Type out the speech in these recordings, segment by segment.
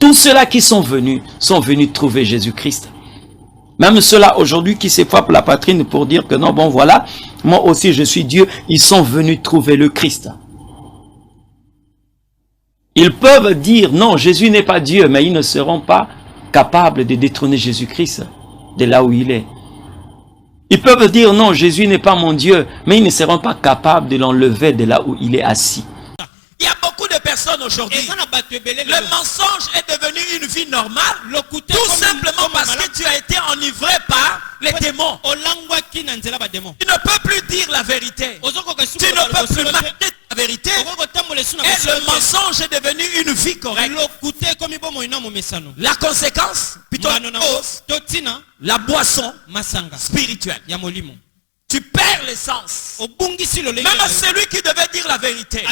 Tous ceux-là qui sont venus trouver Jésus-Christ. Même ceux-là aujourd'hui qui se frappent la poitrine pour dire que non, bon voilà, moi aussi je suis Dieu, ils sont venus trouver le Christ. Ils peuvent dire non, Jésus n'est pas Dieu, mais ils ne seront pas capables de détrôner Jésus-Christ de là où il est. Ils peuvent dire non, Jésus n'est pas mon Dieu, mais ils ne seront pas capables de l'enlever de là où il est assis. Il y a beaucoup de personnes aujourd'hui. Le mensonge est devenu une vie normale. Tout simplement parce que tu as été enivré par les démons. Tu ne peux plus dire la vérité. Tu ne peux plus marquer la vérité. Et le mensonge est devenu une vie correcte. La conséquence, plutôt la boisson spirituelle. Tu perds l'essence. Même celui qui devait dire la vérité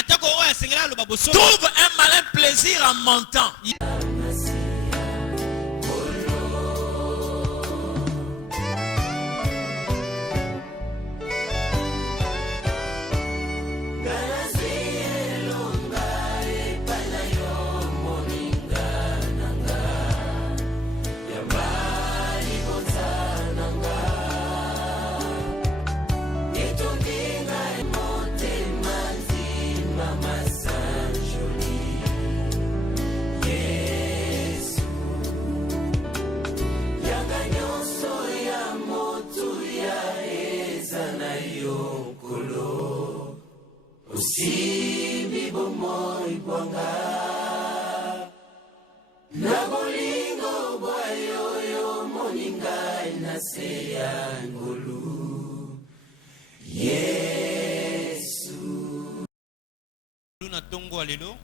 trouve un malin plaisir en mentant.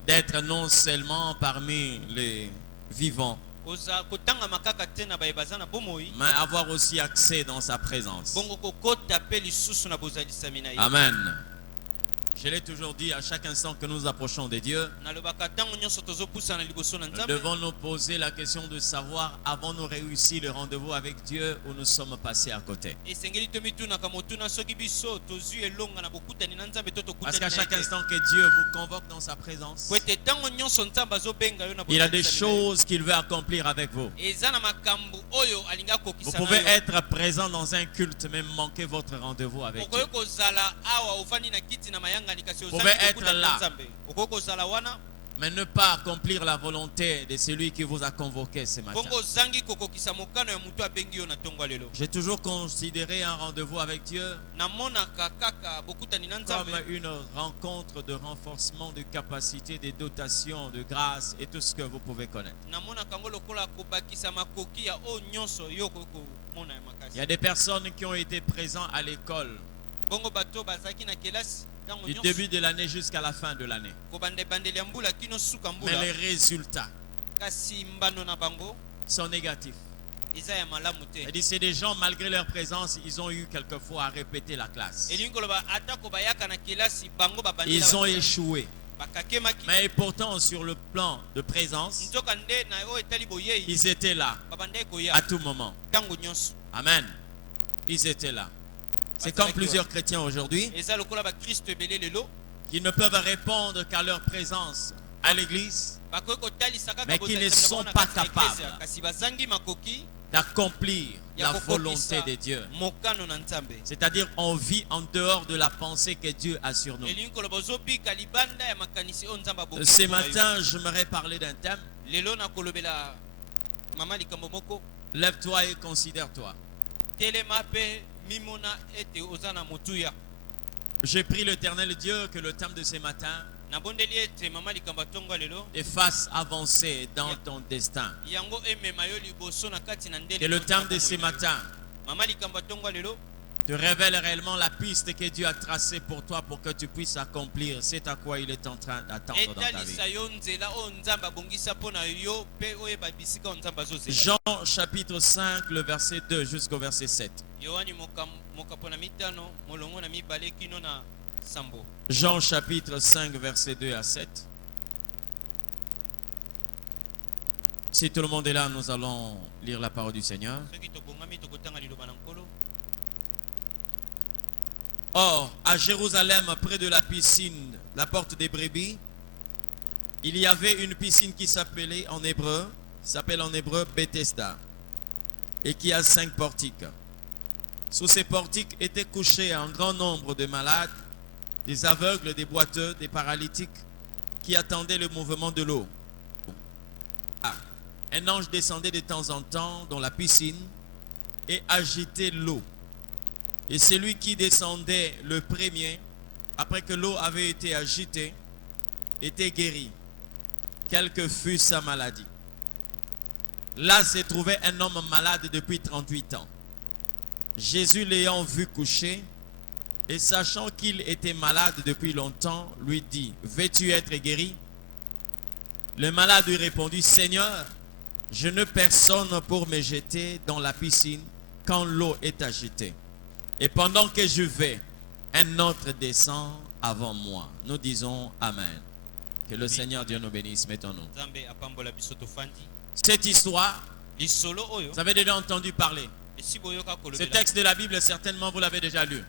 D'être non seulement parmi les vivants, mais avoir aussi accès dans sa présence. Amen. Je l'ai toujours dit, à chaque instant que nous approchons de Dieu, nous devons nous poser la question de savoir, avons-nous réussi le rendez-vous avec Dieu ou nous sommes passés à côté? Parce qu'à chaque instant que Dieu vous convoque dans sa présence, il y a des choses qu'il veut accomplir avec vous. Vous pouvez être présent dans un culte, mais manquer votre rendez-vous avec Dieu. Vous pouvez être là, mais ne pas accomplir la volonté de celui qui vous a convoqué ce matin. J'ai toujours considéré un rendez-vous avec Dieu comme une rencontre de renforcement de capacité, de dotation, de grâce et tout ce que vous pouvez connaître. Il y a des personnes qui ont été présentes à l'école du début de l'année jusqu'à la fin de l'année. Mais les résultats sont négatifs. C'est des gens, malgré leur présence, ils ont eu quelquefois à répéter la classe. Ils ont échoué. Mais pourtant, sur le plan de présence, ils étaient là à tout moment. Amen. Ils étaient là. C'est comme plusieurs chrétiens aujourd'hui qui ne peuvent répondre qu'à leur présence à l'église, mais qui ne sont pas capables d'accomplir la volonté de Dieu. C'est-à-dire on vit en dehors de la pensée que Dieu a sur nous. Ce matin, je m'aurais parlé d'un thème. Lève-toi et considère-toi. J'ai pris l'Éternel Dieu que le thème de ce matin est face avancée dans ton destin. Et le thème de ce matin te révèle réellement la piste que Dieu a tracée pour toi pour que tu puisses accomplir c'est à quoi il est en train d'attendre dans ta vie. Jean chapitre 5, le verset 2 jusqu'au verset 7. Jean chapitre 5, verset 2 à 7. Si tout le monde est là, nous allons lire la parole du Seigneur. Or, à Jérusalem, près de la piscine, la porte des brebis, il y avait une piscine qui s'appelle en hébreu Bethesda, et qui a 5 portiques. Sous ces portiques étaient couchés un grand nombre de malades, des aveugles, des boiteux, des paralytiques, qui attendaient le mouvement de l'eau. Un ange descendait de temps en temps dans la piscine et agitait l'eau. Et celui qui descendait le premier, après que l'eau avait été agitée, était guéri, quelle que fût sa maladie. Là se trouvait un homme malade depuis 38 ans. Jésus l'ayant vu coucher, et sachant qu'il était malade depuis longtemps, lui dit, « Veux-tu être guéri ?» Le malade lui répondit, « Seigneur, je n'ai personne pour me jeter dans la piscine quand l'eau est agitée. Et pendant que je vais, un autre descend avant moi. » Nous disons Amen. Que le Seigneur Dieu nous bénisse. Mettons-nous. Cette histoire, vous avez déjà entendu parler. Ce texte de la Bible, certainement vous l'avez déjà lu.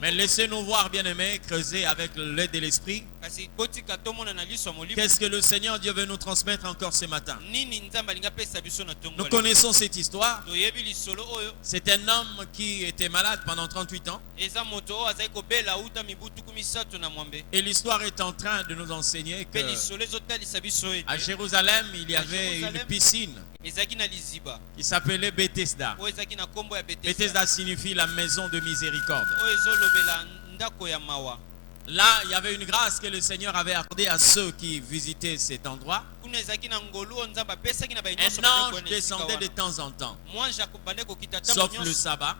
Mais laissez-nous voir, bien-aimés, creuser avec l'aide de l'Esprit. Qu'est-ce que le Seigneur Dieu veut nous transmettre encore ce matin? Nous connaissons cette histoire. C'est un homme qui était malade pendant 38 ans. Et l'histoire est en train de nous enseigner que à Jérusalem, il y avait une piscine qui s'appelait Bethesda. Bethesda signifie la maison de miséricorde. Là, il y avait une grâce que le Seigneur avait accordée à ceux qui visitaient cet endroit. Un ange descendait de temps en temps, sauf le sabbat.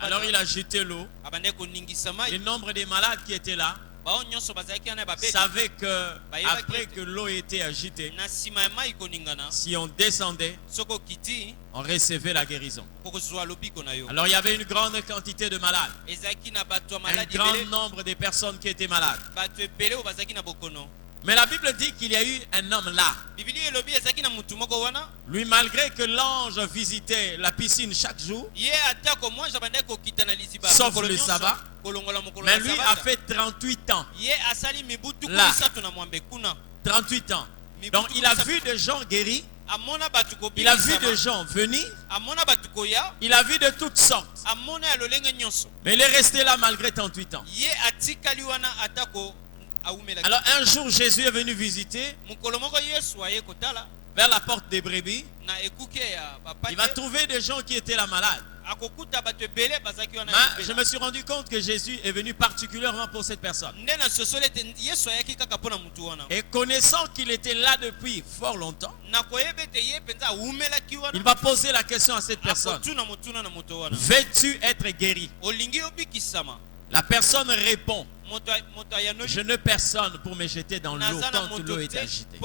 Alors il a jeté l'eau. Le nombre de malades qui étaient là savaient que après que l'eau était agitée, si on descendait, on recevait la guérison. Alors il y avait une grande quantité de malades, un grand nombre de personnes qui étaient malades. Mais la Bible dit qu'il y a eu un homme là. Lui, malgré que l'ange visitait la piscine chaque jour, sauf le sabbat, mais lui a fait 38 ans là. 38 ans. Donc il a vu des gens guéris. Il a vu des gens venir. Il a vu de toutes sortes. Mais il est resté là malgré 38 ans. Alors un jour Jésus est venu visiter vers la porte des brebis. Il va trouver des gens qui étaient là malades. Mais je me suis rendu compte que Jésus est venu particulièrement pour cette personne. Et connaissant qu'il était là depuis fort longtemps, il va poser la question à cette personne: veux-tu être guéri? La personne répond: je n'ai personne pour me jeter dans l'eau quand l'eau est agitée.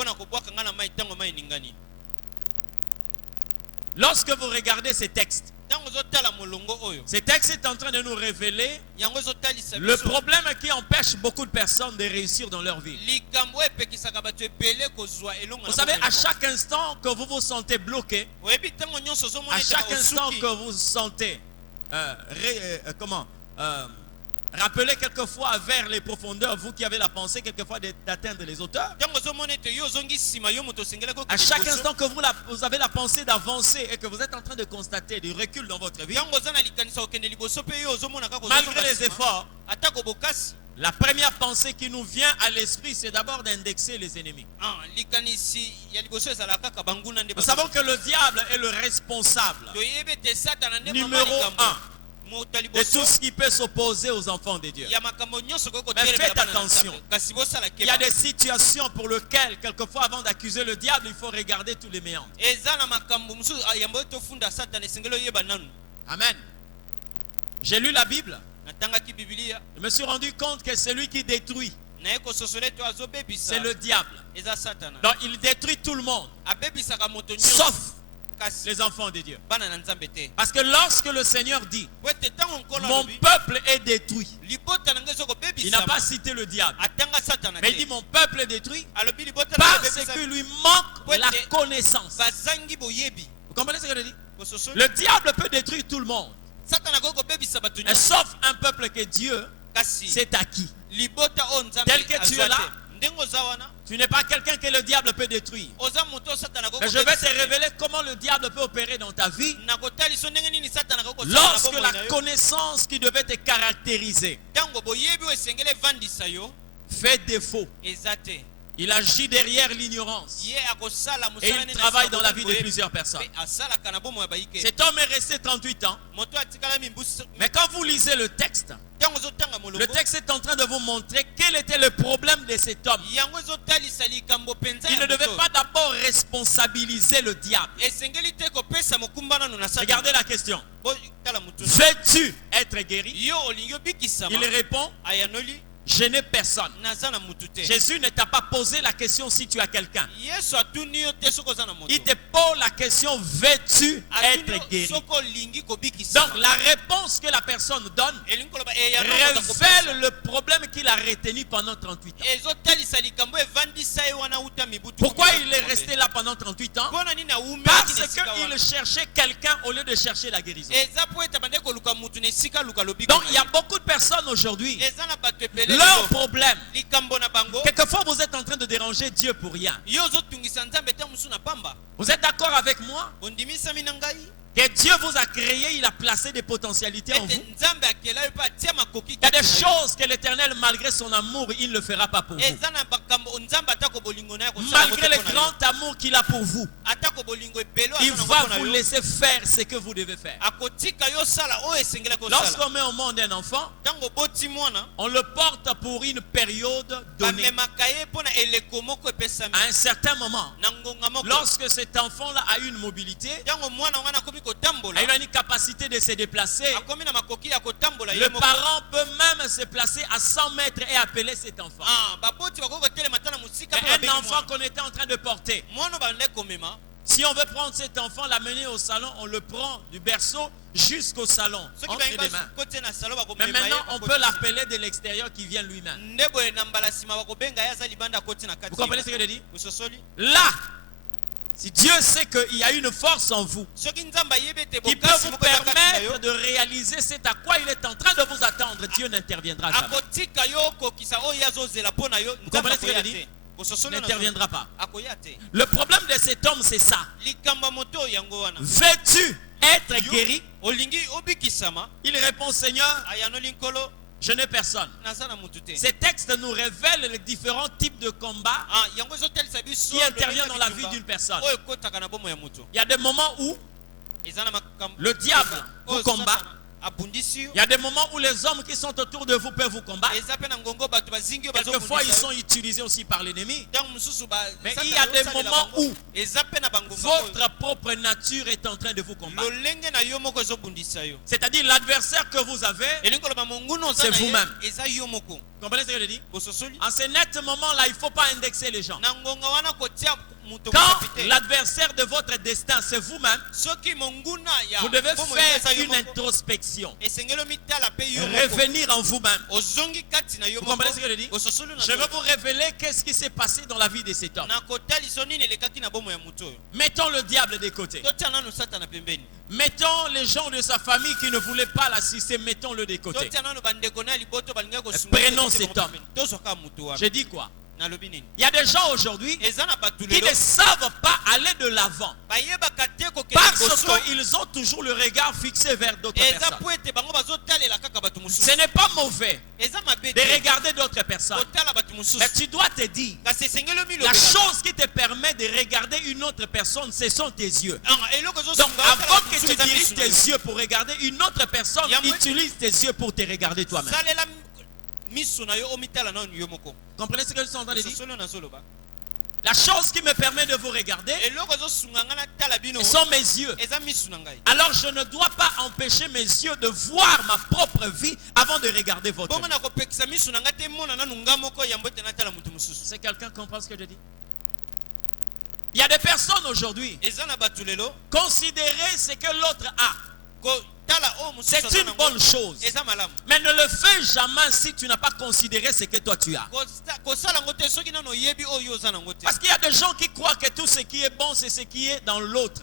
Lorsque vous regardez ces textes, ce texte est en train de nous révéler le problème qui empêche beaucoup de personnes de réussir dans leur vie. Vous savez, à chaque instant que vous vous sentez bloqué, à chaque instant que vous vous sentez rappelez quelquefois vers les profondeurs, vous qui avez la pensée quelquefois d'atteindre les hauteurs. À chaque instant que vous avez la pensée d'avancer et que vous êtes en train de constater du recul dans votre vie, malgré les efforts, la première pensée qui nous vient à l'esprit, c'est d'abord d'indexer les ennemis. Nous savons que le diable est le responsable numéro 1 de tout ce qui peut s'opposer aux enfants de Dieu. Mais faites attention. Il y a des situations pour lesquelles, quelquefois, avant d'accuser le diable, il faut regarder tous les méandres. Amen. J'ai lu la Bible. Je me suis rendu compte que celui qui détruit, c'est le diable. Donc il détruit tout le monde, sauf les enfants de Dieu. Parce que lorsque le Seigneur dit mon peuple est détruit, il n'a pas cité le diable, mais il dit mon peuple est détruit parce qu'il lui manque la connaissance. Vous comprenez ce que je dis? Le diable peut détruire tout le monde, mais sauf un peuple que Dieu s'est acquis. Tel que tu es là, Tu n'es pas quelqu'un que le diable peut détruire. Mais je vais te révéler comment le diable peut opérer dans ta vie. Lorsque la connaissance qui devait te caractériser fait défaut, il agit derrière l'ignorance. Et il travaille dans la vie de plusieurs personnes. Cet homme est resté 38 ans. Mais quand vous lisez le texte est en train de vous montrer quel était le problème de cet homme. Il ne devait pas d'abord responsabiliser le diable. Regardez la question. Veux-tu être guéri? Il répond, je n'ai personne. Jésus ne t'a pas posé la question si tu as quelqu'un. Il te pose la question, veux-tu être guéri? Donc la réponse que la personne donne révèle le problème qu'il a retenu pendant 38 ans. Pourquoi il est resté là pendant 38 ans? Parce qu'il cherchait quelqu'un au lieu de chercher la guérison. Donc il y a beaucoup de personnes aujourd'hui, leur problème, quelquefois vous êtes en train de déranger Dieu pour rien. Vous êtes d'accord avec moi que Dieu vous a créé, il a placé des potentialités en vous. Il y a des choses que l'Éternel, malgré son amour, il ne le fera pas pour vous. Malgré le grand amour qu'il a pour vous, il va vous laisser faire ce que vous devez faire. Lorsqu'on met au monde un enfant, on le porte pour une période donnée. À un certain moment, lorsque cet enfant-là a une mobilité, il a une capacité de se déplacer, le parent peut même se placer à 100 mètres et appeler cet enfant. Un enfant qu'on était en train de porter. Si on veut prendre cet enfant, l'amener au salon, on le prend du berceau jusqu'au salon, entre les mains. Mais maintenant, on peut l'appeler de l'extérieur qui vient lui-même. Vous comprenez ce que je dis? Là, si Dieu sait qu'il y a une force en vous qui peut vous permettre de réaliser c'est à quoi il est en train de vous attendre, Dieu n'interviendra jamais. Vous comprenez ce que je dis? Il n'interviendra pas. Le problème de cet homme, c'est ça. Veux-tu être guéri? Il répond, Seigneur, je n'ai personne. Ces textes nous révèlent les différents types de combats qui interviennent dans la vie d'une personne. Il y a des moments où le diable vous combat. Il y a des moments où les hommes qui sont autour de vous peuvent vous combattre. Quelquefois, ils sont utilisés aussi par l'ennemi. Mais il y a des moments où votre propre nature est en train de vous combattre. C'est-à-dire l'adversaire que vous avez, c'est vous-même. Vous comprenez ce que je dis? En ce net moment-là, il ne faut pas indexer les gens. Quand l'adversaire de votre destin, c'est vous-même, vous devez faire une introspection. Revenir en vous-même. Vous comprenez ce que je dis? Je vais vous révéler qu'est-ce qui s'est passé dans la vie de cet homme. Mettons le diable de côté. Mettons les gens de sa famille qui ne voulaient pas l'assister, mettons-le de côté. Prenons cet homme. Je dis quoi? Il y a des gens aujourd'hui qui ne savent pas aller de l'avant parce qu'ils ont toujours le regard fixé vers d'autres personnes. Ce n'est pas mauvais de regarder d'autres personnes, mais tu dois te dire la chose qui te permet de regarder une autre personne, ce sont tes yeux. Donc avant que tu diriges tes yeux pour regarder une autre personne, utilise tes yeux pour te regarder toi-même. Comprenez ce que je suis en train de dire? La chose qui me permet de vous regarder, ce sont mes yeux. Alors je ne dois pas empêcher mes yeux de voir ma propre vie avant de regarder votre vie. C'est quelqu'un qui comprend ce que je dis? Il y a des personnes aujourd'hui, considérer ce que l'autre a, c'est une bonne chose. Mais ne le fais jamais si tu n'as pas considéré ce que toi tu as. Parce qu'il y a des gens qui croient que tout ce qui est bon, c'est ce qui est dans l'autre.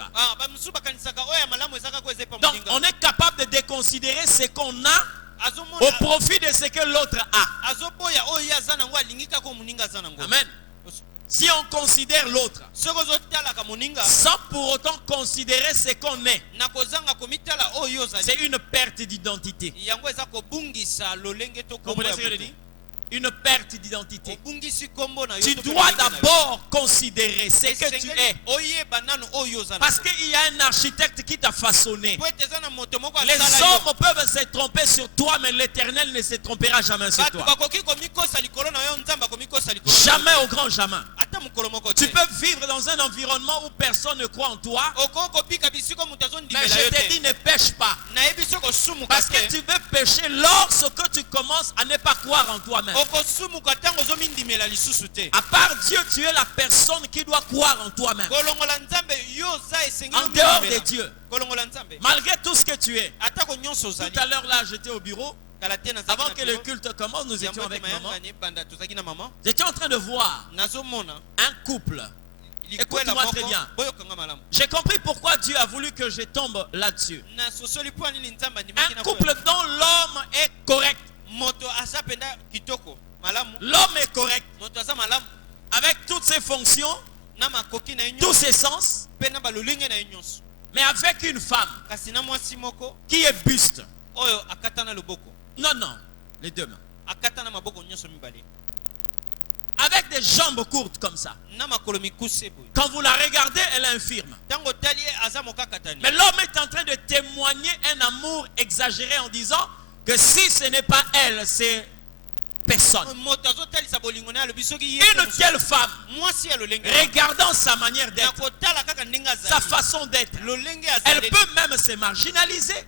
Donc on est capable de déconsidérer ce qu'on a au profit de ce que l'autre a. Amen. Si on considère l'autre sans pour autant considérer ce qu'on est, c'est une perte d'identité. Comprenez ce que je dis? Une perte d'identité. Tu dois d'abord considérer ce que tu es. Parce qu'il y a un architecte qui t'a façonné. Les hommes peuvent se tromper sur toi, mais l'Éternel ne se trompera jamais sur toi. Jamais au grand jamais. Tu peux vivre dans un environnement où personne ne croit en toi. Mais je te dis, ne pêche pas. Parce que tu veux pécher lorsque tu commences à ne pas croire en toi-même. À part Dieu, tu es la personne qui doit croire en toi-même. En dehors de Dieu. Malgré tout ce que tu es. Tout à l'heure là, j'étais au bureau. Avant que le culte commence, nous étions avec maman. J'étais en train de voir un couple. Écoute-moi très bien. J'ai compris pourquoi Dieu a voulu que je tombe là-dessus. Un couple dont l'homme est correct. L'homme est correct. Avec toutes ses fonctions, tous ses sens. Mais avec une femme qui est buste. Non, les deux mains. Avec des jambes courtes comme ça. Quand vous la regardez, elle est infirme. Mais l'homme est en train de témoigner un amour exagéré en disant que si ce n'est pas elle, c'est personne. Une telle femme, regardant sa manière d'être, sa façon d'être, elle peut même se marginaliser.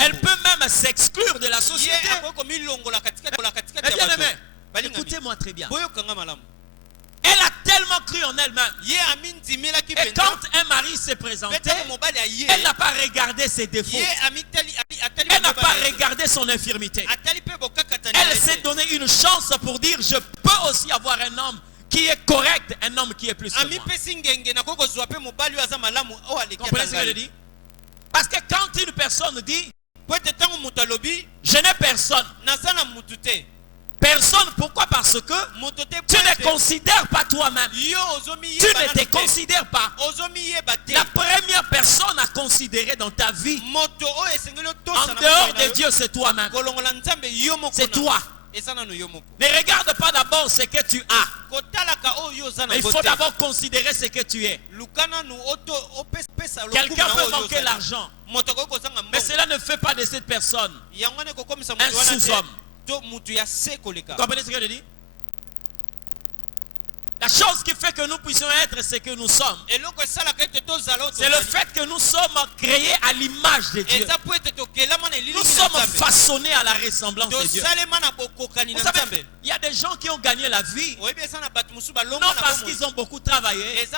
Elle peut même s'exclure de la société. Mais bien aimé, écoutez-moi très bien. Elle a tellement cru en elle-même. Et quand un mari s'est présenté, elle n'a pas regardé ses défauts. Elle n'a pas regardé son infirmité. Elle s'est donné une chance pour dire, je peux aussi avoir un homme qui est correct, un homme qui est plus que moi. Comprenez ce que je dis? Parce que quand une personne dit, je n'ai personne. Personne, pourquoi? Parce que tu ne considères pas toi-même. Tu ne te considères pas. La première personne à considérer dans ta vie, en dehors de Dieu, c'est toi-même. C'est toi. Ne regarde pas d'abord ce que tu as. Mais il faut d'abord considérer ce que tu es. Quelqu'un peut manquer l'argent, mais cela ne fait pas de cette personne un sous-homme. Vous comprenez ce que je dis? La chose qui fait que nous puissions être ce que nous sommes, c'est le fait que nous sommes créés à l'image de Dieu. Nous sommes façonnés à la ressemblance de Dieu. Vous savez, il y a des gens qui ont gagné la vie, non parce qu'ils ont beaucoup travaillé,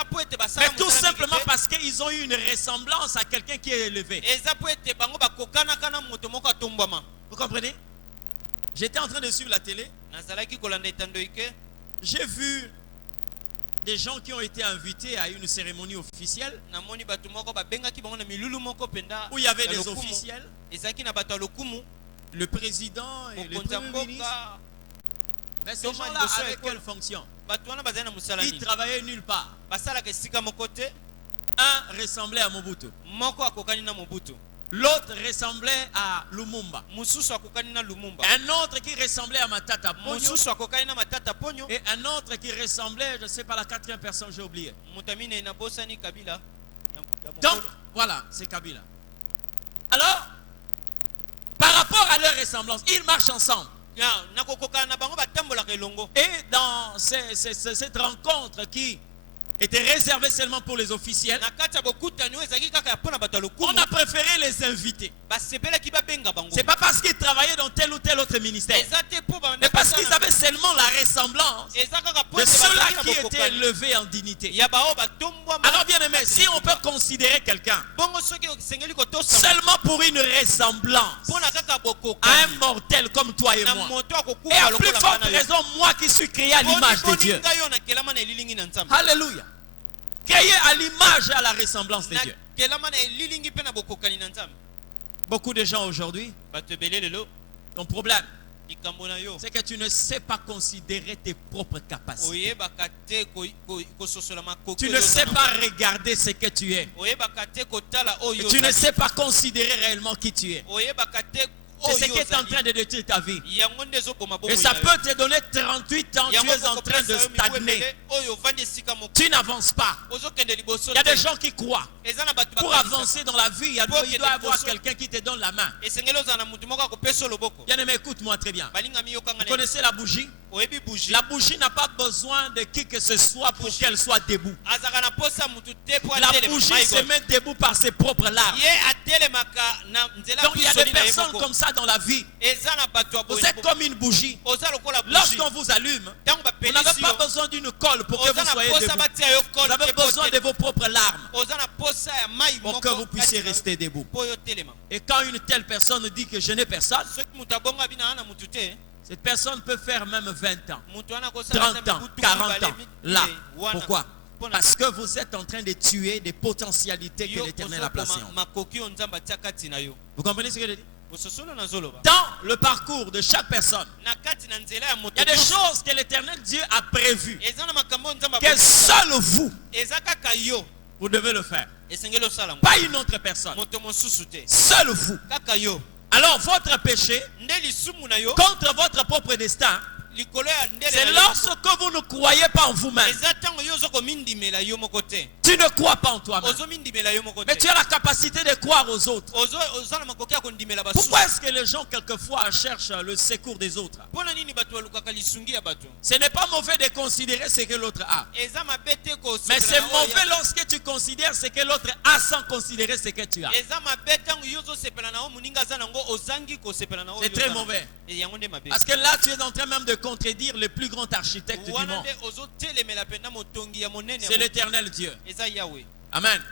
mais tout simplement parce qu'ils ont eu une ressemblance à quelqu'un qui est élevé. Vous comprenez? J'étais en train de suivre la télé. J'ai vu des gens qui ont été invités à une cérémonie officielle où il y avait des officiels, le président et le premier ministre. Mais ces gens-là avaient quelle fonction? Ils travaillaient nulle part. Un ressemblait à Mobutu. L'autre ressemblait à Lumumba. Un autre qui ressemblait à Matata Ponyo. Et un autre qui ressemblait, je ne sais pas, la quatrième personne, j'ai oublié. Donc, voilà, c'est Kabila. Alors, par rapport à leur ressemblance, ils marchent ensemble. Et dans cette rencontre qui était réservé seulement pour les officiels, on a préféré les inviter. C'est pas parce qu'ils travaillaient dans tel ou tel autre ministère, mais parce qu'ils avaient seulement la ressemblance de ceux-là qui étaient élevés en dignité. Alors bien aimé, si on peut considérer quelqu'un seulement pour une ressemblance à un mortel comme toi et moi, et à plus forte raison moi qui suis créé à l'image de Dieu, alléluia, créé à l'image et à la ressemblance de Dieu, Beaucoup de gens aujourd'hui, bato ebele lelo ton problème, likambo na yo c'est que tu ne sais pas considérer tes propres capacités. oyebaka te kososola makoki Tu oyo ne oza sais nango. pas regarder ce que tu es. oyebaka te kotala Et oyo tu ne ozali. sais pas considérer réellement qui tu es. oyebaka te C'est ce oyo qui est en ozali. train de détruire ta vie. yango nde ezoboma Et bomoi ça na yo. peut te donner 38 ans, tu Yango es en train de kokopesa yo mibu stagner. ebele oyo ovandi esika moko Tu n'avances pas. ozokende liboso Il y a te. des gens qui croient. eza na bato Pour bakanisaka. avancer dans la vie, il doit y avoir quelqu'un qui te donne la main. esengeli ozala na mutu moko akopesa yo loboko. Bien aimé, écoute-moi très bien. balingami yokanga Vous connaissez la bougie? oyebi bougie La bougie n'a pas besoin de qui que ce soit pour qu'elle soit debout. azalaka na posa mutu te po La atelema. bougie My se God. met debout par ses propres larmes. ye atelemaka na nzela Donc il y a des pisoni na ye personnes moko. comme ça dans la vie. eza na bato ya Vous boye êtes comme une bougie. oza lokola bougie. Lorsqu'on vous allume, ntango vous n'avez bapelisi pas yo besoin d'une colle pour que oza vous na soyez posa debout. batia yo Vous kole avez te po besoin de otelema. vos propres larmes oza na posa ya mai pour moko que vous puissiez kati na yo rester debout. po yo telema. Et quand une telle personne dit que je n'ai personne, soki mutu abongo abi na ana mutu te cette personne peut faire même 20 ans, mutu wana kosala 30 ans, 40 ans. Là, pourquoi? mpona Parce que vous êtes en train de tuer des potentialités que yo l'Éternel a placées en vous. makoki oyo nzambe atia kati na yo. Vous comprenez ce que je dis? bososolo nazoloba Dans le parcours de chaque personne, na kati na nzela ya il moto y a des nyonso, choses que l'Éternel Dieu a prévues, eza na makambo oyo nzambe que abongisa. seul vous, eza kaka yo vous devez le faire. esengeli osala ngo. Pas une autre personne. moto mosusu te Seul vous. kaka yo Alors votre péché nde lisumu na yo contre votre propre destin, likolo ya ndele c'est na yo lorsque vous ne croyez pas en vous-même. eza ntango yo ozokomindimela yo moko te Tu ne crois pas en toi-même. ozomindimela yo moko Mais te tu as la capacité de croire aux autres. oza na makoki ya kondimela basusu. Pourquoi est-ce que les gens quelquefois cherchent le secours des autres? mpona nini bato balukaka lisungi ya bato Ce n'est pas mauvais de considérer ce que l'autre a. eza mabe te Mais c'est kosepela na oyo mauvais ya- lorsque tu considères ce que l'autre a sans considérer ce que tu as. eza mabe ntango yo ozosepela na oyo moninga aza nango ozangi kosepela na oyo C'est yo très oza na- mauvais. yango nde mabe Parce que là, tu es en train même de contredire le plus grand architecte du wana monde. nde ozotelemela mpenza motongi ya monene ya C'est mokili. l'éternel Dieu. eza yawe Amen.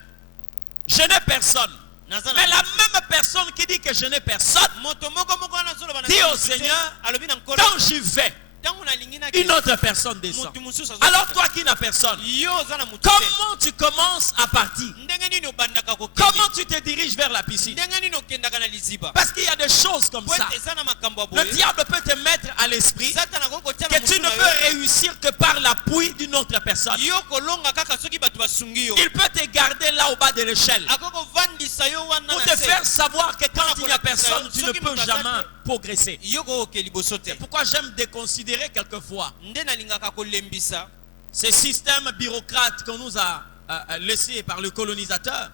Je n'ai personne. naza Mais la na même personne qui dit que je n'ai personne, moto moko moko wana azoloba na dis nzambe au mosusu te, Seigneur, alobi na nkolo quand j'y vais, ntango nalingi une autre personne descend. motu mosusu Alors toi qui n'as personne, yo oza na motu te comment tu commences à partir? ndenge nini obandaka kokende Comment tu te diriges vers la piscine? ndenge nini okendaka na liziba Parce qu'il y a des choses comme po ça. ete eza na makambo ya Le boye diable peut te mettre à l'esprit satana akoki kotia na que tu motu ne na yo peux réussir que par l'appui d'une autre personne. yo kolonga kaka soki bato basungi yo Il peut te garder là au bas de l'échelle akoki kovandisa yo wana pour na te se faire savoir que quand il n'y a personne, tu ne peux jamais progresser. yo koyoke liboso te C'est pourquoi j'aime déconsidérer quelquefois nde nalingaka kolembisa ces systèmes bureaucrates qu'on nous a laissés par le colonisateur.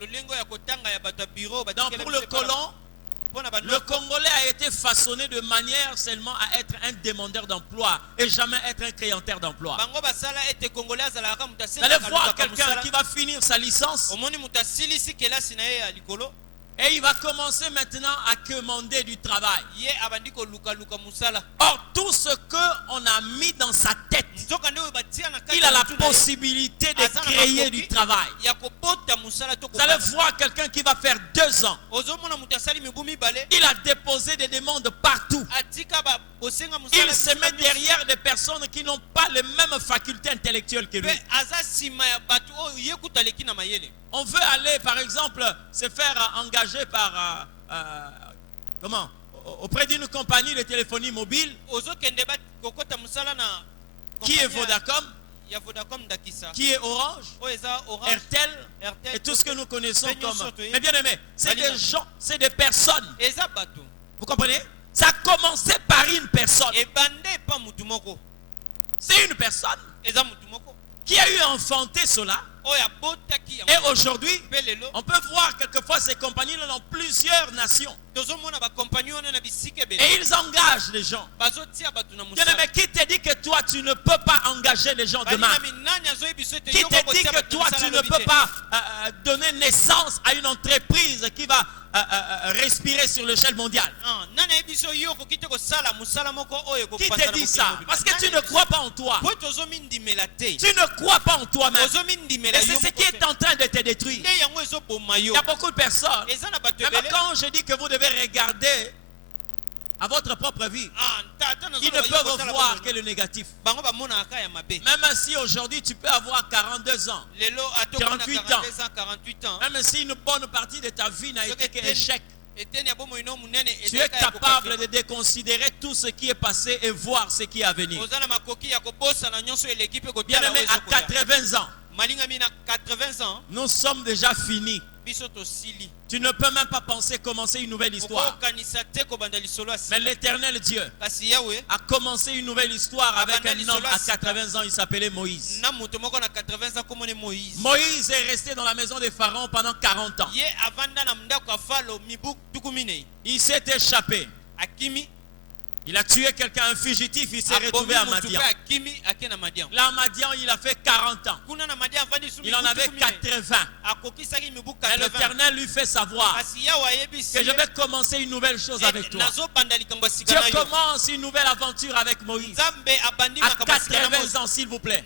lolengo ya kotanga ya bato ya biro Donc pour le colon, mpona le Congolais a été façonné de manière seulement à être un demandeur d'emploi et jamais être un créateur d'emploi. bango basala ete congolais azalaka moto Vous allez voir asenaka quelqu'un qui va finir sa licence omoni moto asilisi kelasi na ye ya likolo et il va commencer maintenant à commander du travail. ye abandi kolukaluka mosala Or, tout ce qu'on a mis dans sa tête, nzoka nde oyo batia na kati il a ya la mutu na ye, possibilité de aza na créer makoki du travail. ya kobota mosala to Vous allez kobanda. voir quelqu'un qui va faire 2 ans. ozomona moto asali mibu mibale Il a déposé des demandes partout. atika bosenga Il se met derrière des personnes qui n'ont pas les mêmes facultés intellectuelles que lui. mpe aza nsima ya bato oyo ye kuta aleki na mayele On veut aller, par exemple, se faire engager par, comment, auprès d'une compagnie de téléphonie mobile ozokende kokota mosala na qui est compagnie Vodacom, ya Vodacom ndakisa qui est Orange, oyo eza orange RTL RTL, et tout ce que nous connaissons Peño comme... Soto, Mais bien aimé, c'est Valina. des gens, c'est des personnes. eza bato Vous comprenez? Ça a commencé par une personne. ebande epa mutu moko C'est une personne eza mutu moko qui a eu enfanté cela. oyo abotaki Et yango aujourd'hui, mpe lelo on peut voir quelquefois ces compagnies dans plusieurs nations. tozomona bakompagnie wana na bisika ebele Et ils engagent les gens. bazotia bato na Bien aimé, mosala qui te dit que toi, tu ne peux pas engager les gens demain? balinami nani azoyebi biso ete Qui yo te dit kokotia que bato na toi, mosala tu ne lobi peux te? pas donner naissance à une entreprise qui va respirer sur l'échelle mondiale? Ah, nani ayebi biso yo okoki te kosala mosala moko oyo Qui ekopanza te na dit mokili ça? mobimba? Parce que Nani tu ne ayebi crois pas en toi. biso? Po tozomindimela te Tu ne crois pas en toi-même. ozomindimela Et c'est yo ce moko qui est te. en train de te détruire. nde yango ezoboma Il yo y a beaucoup de personnes. eza na bato Même ebele quand je dis que vous devez regarder à votre propre vie, Ah, Ils ne peuvent voir que le négatif. Même si aujourd'hui tu peux avoir 42 ans, 48 ans, même si une bonne partie de ta vie n'a été qu'un échec, tu es capable de déconsidérer tout ce qui est passé et voir ce qui est à venir. Bien aimé, à 80 ans, nous sommes déjà finis. Tu ne peux même pas penser commencer une nouvelle histoire. Mais l'Éternel Dieu a commencé une nouvelle histoire avec un homme à 80 ans, il s'appelait Moïse. Moïse est resté dans la maison des pharaons pendant 40 ans. Il s'est échappé. Il a tué quelqu'un, un fugitif, il s'est retrouvé à Madian. Là, à Madian, il a fait 40 ans. Il en avait 80. Et l'Éternel lui fait savoir que je vais commencer une nouvelle chose avec toi. Dieu commence une nouvelle aventure avec Moïse. À 80 ans, s'il vous plaît.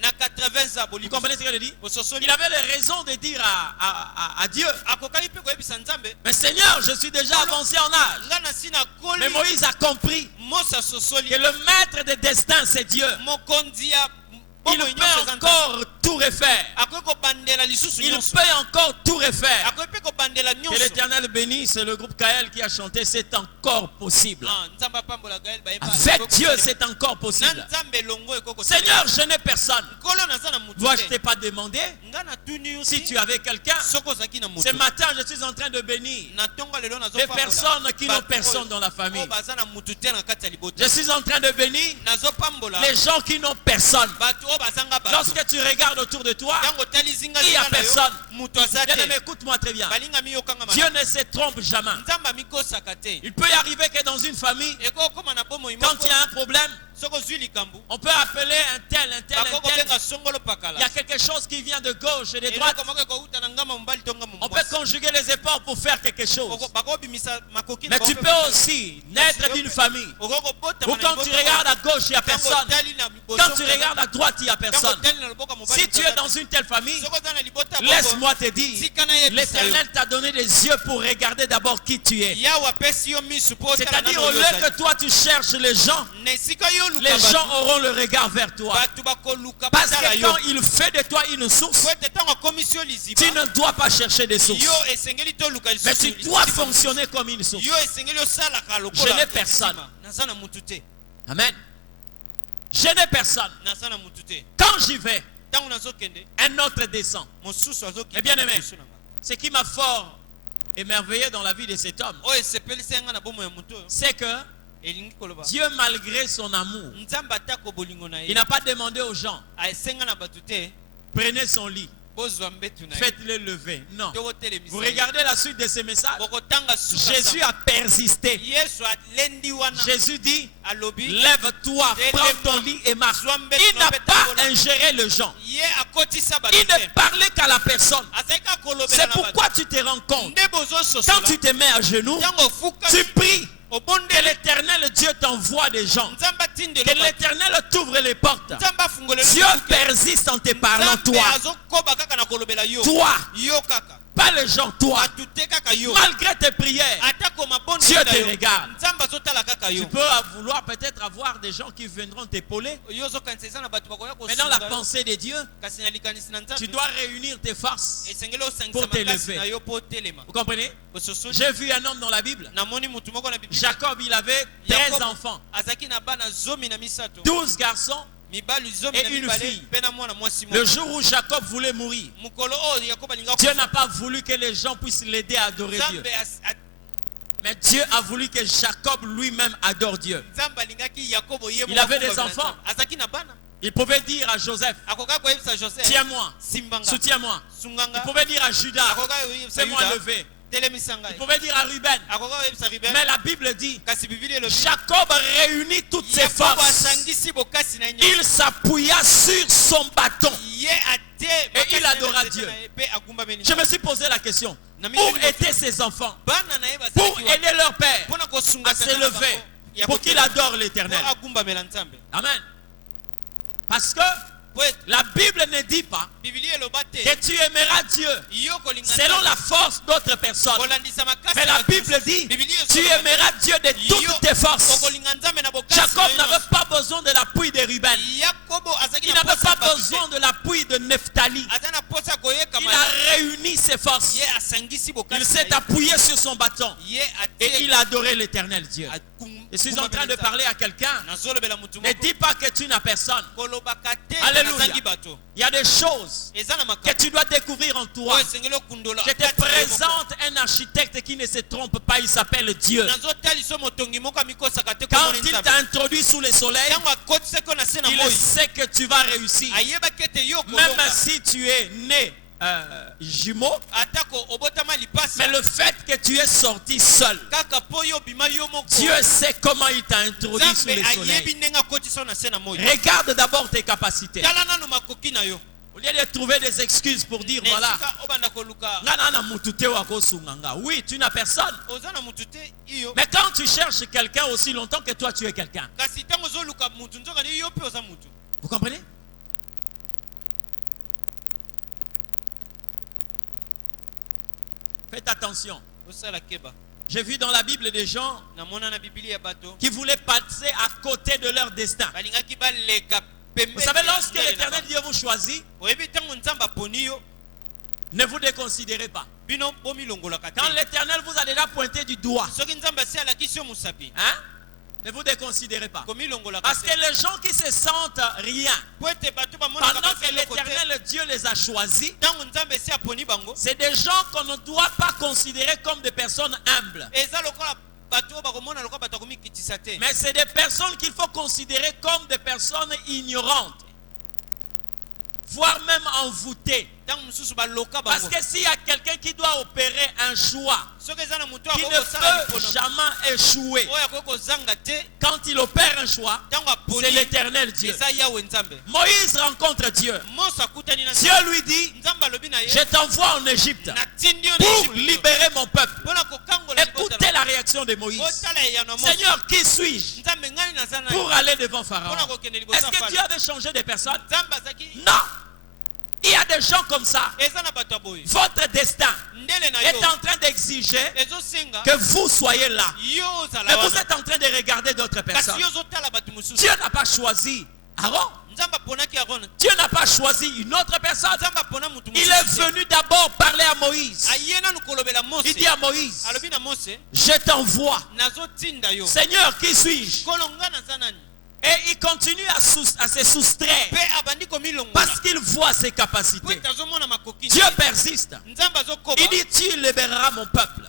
Vous comprenez ce qu'il dit? Il avait les raisons de dire à Dieu, mais Seigneur, je suis déjà avancé en âge. Mais Moïse a compris que le maître des destins, c'est Dieu. Il peut encore tout refaire. Il peut encore tout refaire. Que l'Éternel bénisse le groupe Kael qui a chanté, c'est encore possible. Avec Dieu, c'est encore possible. Seigneur, je n'ai personne. Dois-je te pas demander si tu avais quelqu'un? Ce matin, je suis en train de bénir des personnes qui n'ont personne dans la famille. Je suis en train de bénir les gens qui n'ont personne. Lorsque tu regardes autour de toi, il n'y a personne. Bien-aimé, écoute-moi très bien. Dieu ne se trompe jamais. Il peut y arriver que dans une famille, quand il y a un problème, on peut appeler un tel. Il y a quelque chose qui vient de gauche et de droite. On peut conjuguer les efforts pour faire quelque chose. Mais tu peux aussi naître d'une famille où quand tu regardes à gauche, il n'y a personne. Quand tu regardes à droite, il n'y a personne. Si tu es dans une telle famille, laisse-moi te dire, l'Éternel t'a donné les yeux pour regarder d'abord qui tu es. C'est-à-dire au lieu que toi tu cherches les gens auront le regard vers toi. Parce que quand il fait de toi une source, tu ne dois pas chercher des sources. Mais tu dois fonctionner comme une source. Je n'ai personne. Amen. Je n'ai personne. Quand j'y vais, un autre descend. Mais bien aimé, ce qui m'a fort émerveillé dans la vie de cet homme, c'est que Dieu, malgré son amour, il n'a pas demandé aux gens, prenez son lit, faites-le lever. Non. Vous regardez la suite de ce message. Jésus a persisté. Jésus dit, lève-toi, prends ton lit et marche. Il n'a pas ingéré les gens. Il ne parlait qu'à la personne. C'est pourquoi tu te rends compte, quand tu te mets à genoux, tu pries. Que l'Éternel Dieu t'envoie des gens. Que l'Éternel t'ouvre les portes. Dieu persiste en te parlant, toi. Toi. Pas les gens, toi. Malgré tes prières, Dieu te regarde. Tu peux vouloir peut-être avoir des gens qui viendront t'épauler. Mais dans la pensée de Dieu, tu dois réunir tes forces pour t'élever. Vous comprenez? J'ai vu un homme dans la Bible. Jacob, il avait 13 enfants. 12 garçons et une fille. Le jour où Jacob voulait mourir, Dieu n'a pas voulu que les gens puissent l'aider à adorer Dieu. Mais Dieu a voulu que Jacob lui-même adore Dieu. Il avait des enfants. Il pouvait dire à Joseph, tiens-moi, soutiens-moi. Il pouvait dire à Judas, fais-moi lever. Il pouvait dire à Ruben. Mais la Bible dit, Jacob réunit toutes ses forces. Il s'appuya sur son bâton. Et il adora Dieu. Je me suis posé la question, où étaient ses enfants pour aider leur père à se lever pour qu'il adore l'Éternel? Amen. Parce que la Bible ne dit pas que tu aimeras Dieu selon la force d'autres personnes. Mais la Bible dit, tu aimeras Dieu de toutes tes forces. Jacob n'avait l'appui de Ruben. Il n'avait pas besoin de l'appui de Nephtali. Il a réuni ses forces. Il s'est appuyé sur son bâton. Et il a adoré l'Éternel Dieu. Je suis en train de parler à quelqu'un. Ne dis pas que tu n'as personne. Alléluia. Il y a des choses que tu dois découvrir en toi. Je te présente un architecte qui ne se trompe pas. Il s'appelle Dieu. Quand il t'a introduit sous le soleil, il sait que tu vas réussir. Même si tu es né jumeau, mais le fait que tu es sorti seul, Dieu sait comment il t'a introduit sous le soleil. Regarde d'abord tes capacités. Au lieu de trouver des excuses pour dire voilà, oui, tu n'as personne. Mais quand tu cherches quelqu'un aussi longtemps que toi tu es quelqu'un, vous comprenez? Faites attention. J'ai vu dans la Bible des gens qui voulaient passer à côté de leur destin. Vous savez, lorsque l'Éternel Dieu vous choisit, ne vous déconsidérez pas. Quand l'Éternel vous a déjà pointé du doigt, hein? Ne vous déconsidérez pas. Parce que les gens qui se sentent rien, pendant que l'Éternel Dieu les a choisis, c'est des gens qu'on ne doit pas considérer comme des personnes humbles. Mais c'est des personnes qu'il faut considérer comme des personnes ignorantes, voire même envoûtées. Parce que s'il y a quelqu'un qui doit opérer un choix qui ne peut jamais échouer, quand il opère un choix, c'est l'Éternel Dieu. Moïse rencontre Dieu. Dieu lui dit, je t'envoie en Égypte pour libérer mon peuple. Écoutez la réaction de Moïse. Seigneur, qui suis-je pour aller devant Pharaon? Est-ce que Dieu avait changé de personne? Non. Il y a des gens comme ça. Votre destin est en train d'exiger que vous soyez là. Mais vous êtes en train de regarder d'autres personnes. Dieu n'a pas choisi Aaron. Dieu n'a pas choisi une autre personne. Il est venu d'abord parler à Moïse. Il dit à Moïse, je t'envoie. Seigneur, qui suis-je? Et il continue à se soustraire parce qu'il voit ses capacités. Dieu persiste. Il dit, tu libéreras mon peuple.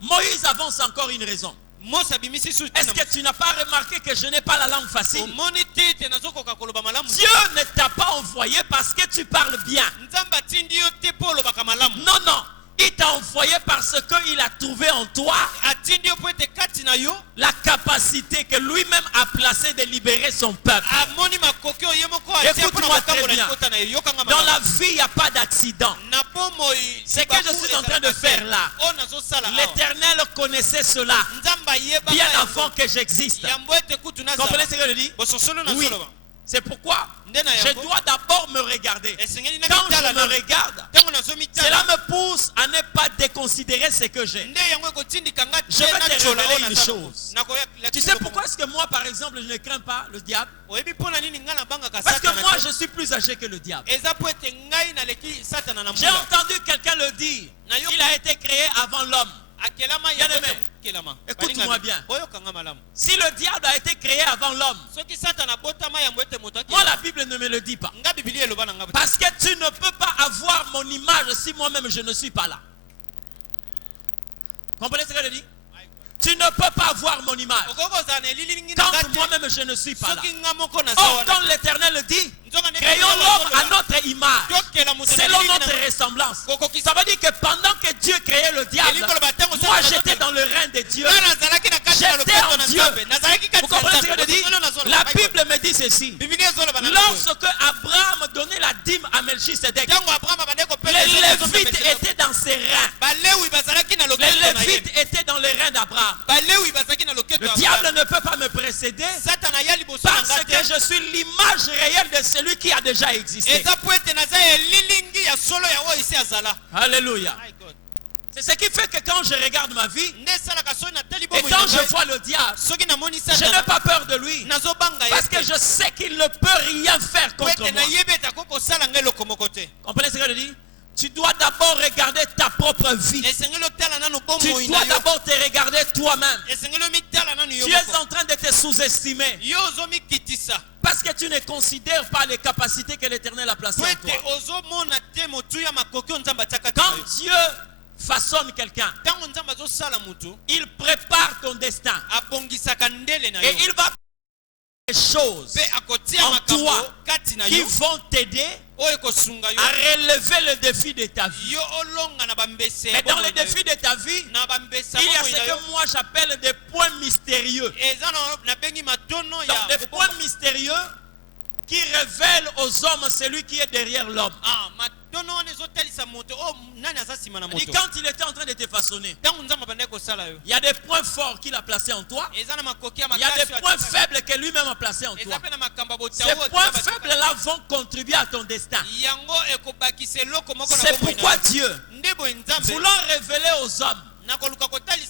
Moïse avance encore une raison. Est-ce que tu n'as pas remarqué que je n'ai pas la langue facile? Dieu ne t'a pas envoyé parce que tu parles bien. Non, non. Il t'a envoyé parce qu'il a trouvé en toi la capacité que lui-même a placée de libérer son peuple. Écoute-moi très bien. Dans la vie, il n'y a pas d'accident. Ce que je suis en train de faire là, l'Éternel connaissait cela bien avant que j'existe. Comprenez ce que je dis? Oui. C'est pourquoi je dois d'abord me regarder. Quand je me regarde, cela me pousse à ne pas déconsidérer ce que j'ai. Je vais te révéler une chose. Tu sais pourquoi est-ce que moi, par exemple, je ne crains pas le diable? Parce que moi, je suis plus âgé que le diable. J'ai entendu quelqu'un le dire. Il a été créé avant l'homme. Écoute-moi bien. Si le diable a été créé avant l'homme, moi la Bible ne me le dit pas. Parce que tu ne peux pas avoir mon image si moi-même je ne suis pas là. Comprenez ce que je dis? Tu ne peux pas avoir mon image quand moi-même je ne suis pas là. Or, quand l'Éternel dit, créons l'homme à notre image, selon notre ressemblance. Ça veut dire que pendant que Dieu créait le diable, moi j'étais dans le règne de Dieu. J'étais en Dieu. Vous comprenez ce que je dis? La Bible me dit ceci. Lorsque Abraham donnait la dîme à Melchisedec, les Lévites étaient dans ses reins. Les Lévites étaient dans les reins d'Abraham. Le diable ne peut pas me précéder parce que je suis l'image réelle de celui qui a déjà existé. Alléluia. C'est ce qui fait que quand je regarde ma vie, et Et quand je vois le diable, je n'ai pas peur de lui. Parce que je sais qu'il ne peut rien faire contre moi. Comprenez ce que je dis? Tu dois d'abord regarder ta propre vie. Tu dois d'abord te regarder toi-même. Tu es en train de te sous-estimer. Parce que tu ne considères pas les capacités que l'Éternel a placées en toi. Quand Dieu façonne quelqu'un, il prépare ton destin. Et il va des choses en toi qui vont t'aider à relever le défi de ta vie. Et dans le défi de ta vie, il y a ce que moi j'appelle des points mystérieux. Donc des points mystérieux qui révèlent aux hommes celui qui est derrière l'homme. Et quand il était en train de te façonner, il y a des points forts qu'il a placés en toi. Il y a des points faibles que lui-même a placés en toi. Ces points faibles-là vont contribuer à ton destin. C'est pourquoi Dieu, voulant révéler aux hommes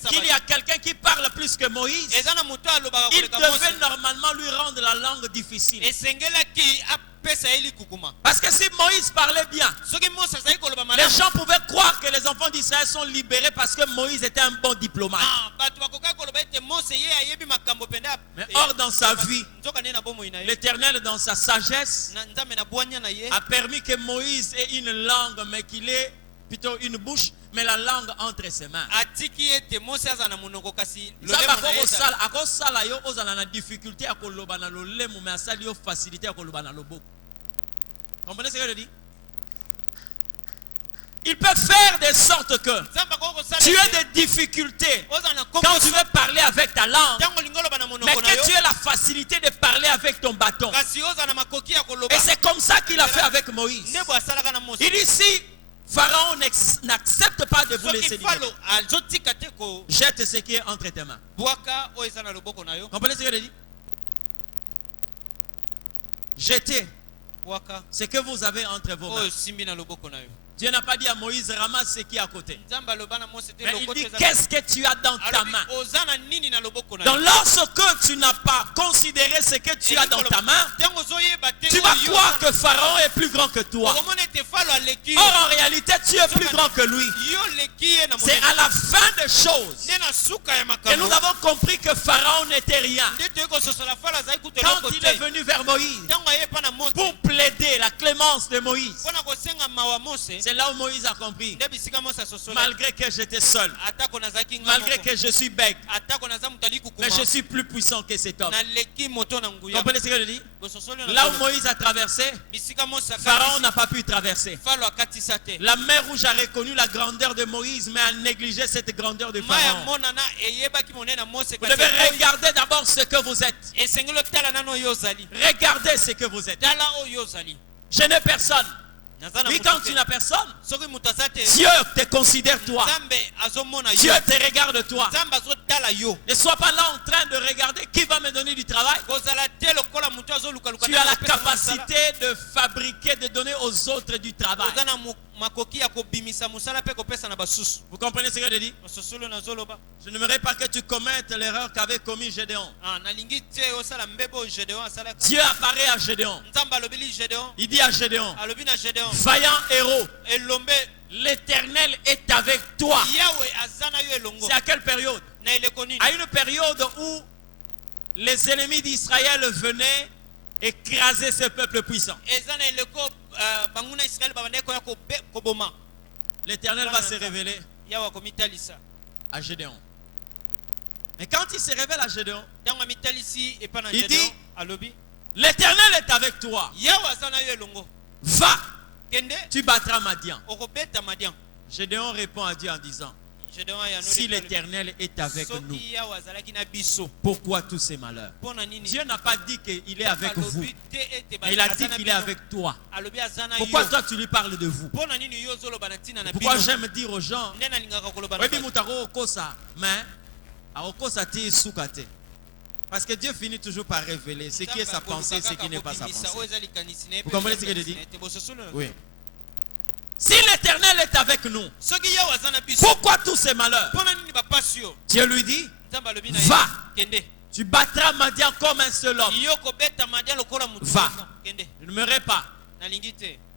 qu'il y a quelqu'un qui parle plus que Moïse, il devait normalement lui rendre la langue difficile. Parce que si Moïse parlait bien, les gens pouvaient croire que les enfants d'Israël sont libérés parce que Moïse était un bon diplomate. Mais or dans sa vie, l'Éternel dans sa sagesse a permis que Moïse ait une langue, mais qu'il ait plutôt une bouche, mais la langue entre ses mains. Comprenez ce que je dis? Il peut faire de sorte que tu aies des difficultés quand tu veux parler avec ta langue, mais que tu aies la facilité de parler avec ton bâton. Et c'est comme ça qu'il a fait avec Moïse. Il dit si Pharaon n'accepte pas de vous laisser libérer, jette ce qui est entre tes mains. Comprenez ce que je dis? Jetez ce que vous avez entre vos mains. Dieu n'a pas dit à Moïse, ramasse ce qui est à côté. Mais il dit, qu'est-ce que tu as dans ta main? Donc lorsque tu n'as pas considéré ce que tu as dans ta main, tu vas croire que Pharaon est plus grand que toi. Or en réalité, tu es plus grand que lui. C'est à la fin des choses que nous avons compris que Pharaon n'était rien. Quand il est venu vers Moïse pour plaider la clémence de Moïse, c'est là où Moïse a compris. Malgré que j'étais seul, malgré que je suis bête, mais je suis plus puissant que cet homme. Comprenez ce que je dis? Là où Moïse a traversé, Pharaon n'a pas pu traverser. La mer Rouge a reconnu la grandeur de Moïse, mais a négligé cette grandeur de Pharaon. Vous devez regarder d'abord ce que vous êtes. Regardez ce que vous êtes. Je n'ai personne. Et quand tu n'as personne, Dieu te considère toi. Dieu te regarde toi. Ne sois pas là en train de regarder qui va me donner du travail. Tu as la capacité de fabriquer, de donner aux autres du travail. Vous comprenez ce que je dis? Je n'aimerais pas que tu commettes l'erreur qu'avait commis Gédéon. Dieu apparaît à Gédéon. Il dit à Gédéon, vaillant héros, l'Éternel est avec toi. C'est à quelle période? À une période où les ennemis d'Israël venaient écraser ce peuple puissant. L'Éternel va se révéler à Gédéon. Et quand il se révèle à Gédéon, il dit, l'Éternel est avec toi. Va, tu battras Madian. Gédéon répond à Dieu en disant, si l'Éternel est avec nous, pourquoi tous ces malheurs? Dieu n'a pas dit qu'il est avec vous, mais il a dit qu'il est avec toi. Pourquoi toi tu lui parles de vous? Pourquoi j'aime dire aux gens, parce que Dieu finit toujours par révéler ce qui est sa pensée et ce qui n'est pas sa pensée. Vous comprenez ce que je dis? Oui. Si l'Éternel est avec nous, pourquoi tous ces malheurs? Dieu lui dit, va, tu battras Madian comme un seul homme. Va, ne meurais pas,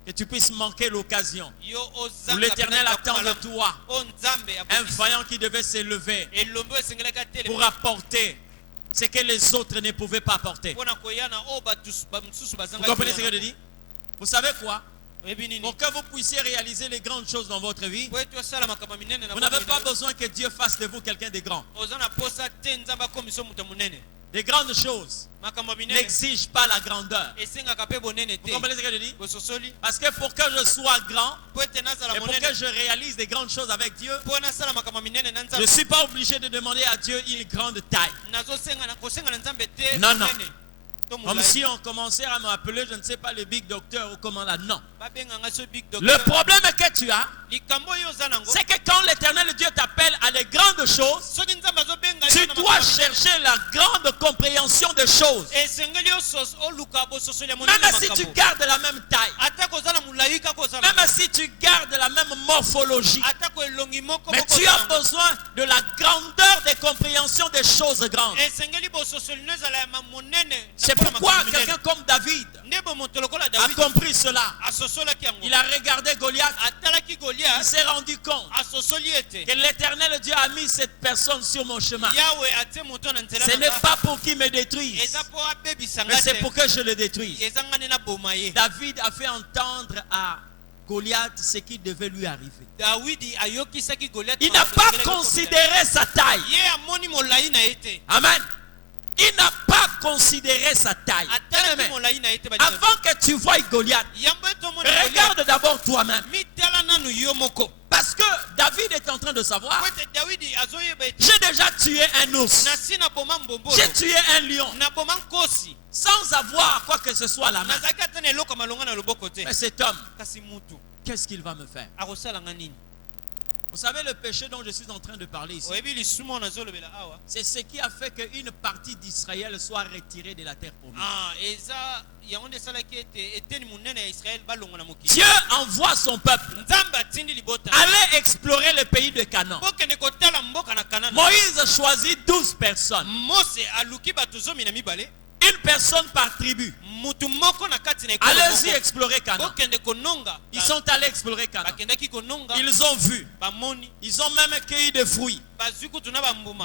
que tu puisses manquer l'occasion où l'Éternel attend de toi un vaillant qui devait s'élever pour apporter ce que les autres ne pouvaient pas apporter. Vous comprenez ce que je dis? Vous savez quoi? Pour que vous puissiez réaliser les grandes choses dans votre vie, vous n'avez pas besoin que Dieu fasse de vous quelqu'un de grand. Les grandes choses n'exigent pas la grandeur. Vous comprenez ce que je dis? Parce que pour que je sois grand et pour que je réalise des grandes choses avec Dieu, je ne suis pas obligé de demander à Dieu une grande taille. Non, non. Comme si on commençait à m'appeler, je ne sais pas, le big docteur ou comment là. Non. Le problème que tu as, c'est que quand l'Éternel Dieu t'appelle à des grandes choses, tu dois chercher la grande compréhension des choses. Même si tu gardes la même taille, même si tu gardes la même morphologie, mais tu as besoin de la grandeur des compréhensions des choses grandes. C'est pourquoi quelqu'un comme David a compris cela. Il a regardé Goliath. Il s'est rendu compte que l'Éternel Dieu a mis cette personne sur mon chemin. Ce n'est pas pour qu'il me détruise, mais c'est pour que je le détruise. David a fait entendre à Goliath ce qui devait lui arriver. Il n'a pas considéré sa taille. Amen. Il n'a pas considéré sa taille. Avant que tu voies Goliath, regarde d'abord toi-même. Parce que David est en train de savoir, j'ai déjà tué un ours, j'ai tué un lion, sans avoir quoi que ce soit à la main. Mais cet homme, qu'est-ce qu'il va me faire? Vous savez le péché dont je suis en train de parler ici, c'est ce qui a fait qu'une partie d'Israël soit retirée de la terre promise. Dieu envoie son peuple aller explorer le pays de Canaan. Moïse choisit 12 personnes. Une personne par tribu. Allez-y explorer Canaan. Ils sont allés explorer Canaan. Ils ont vu. Ils ont même cueilli des fruits.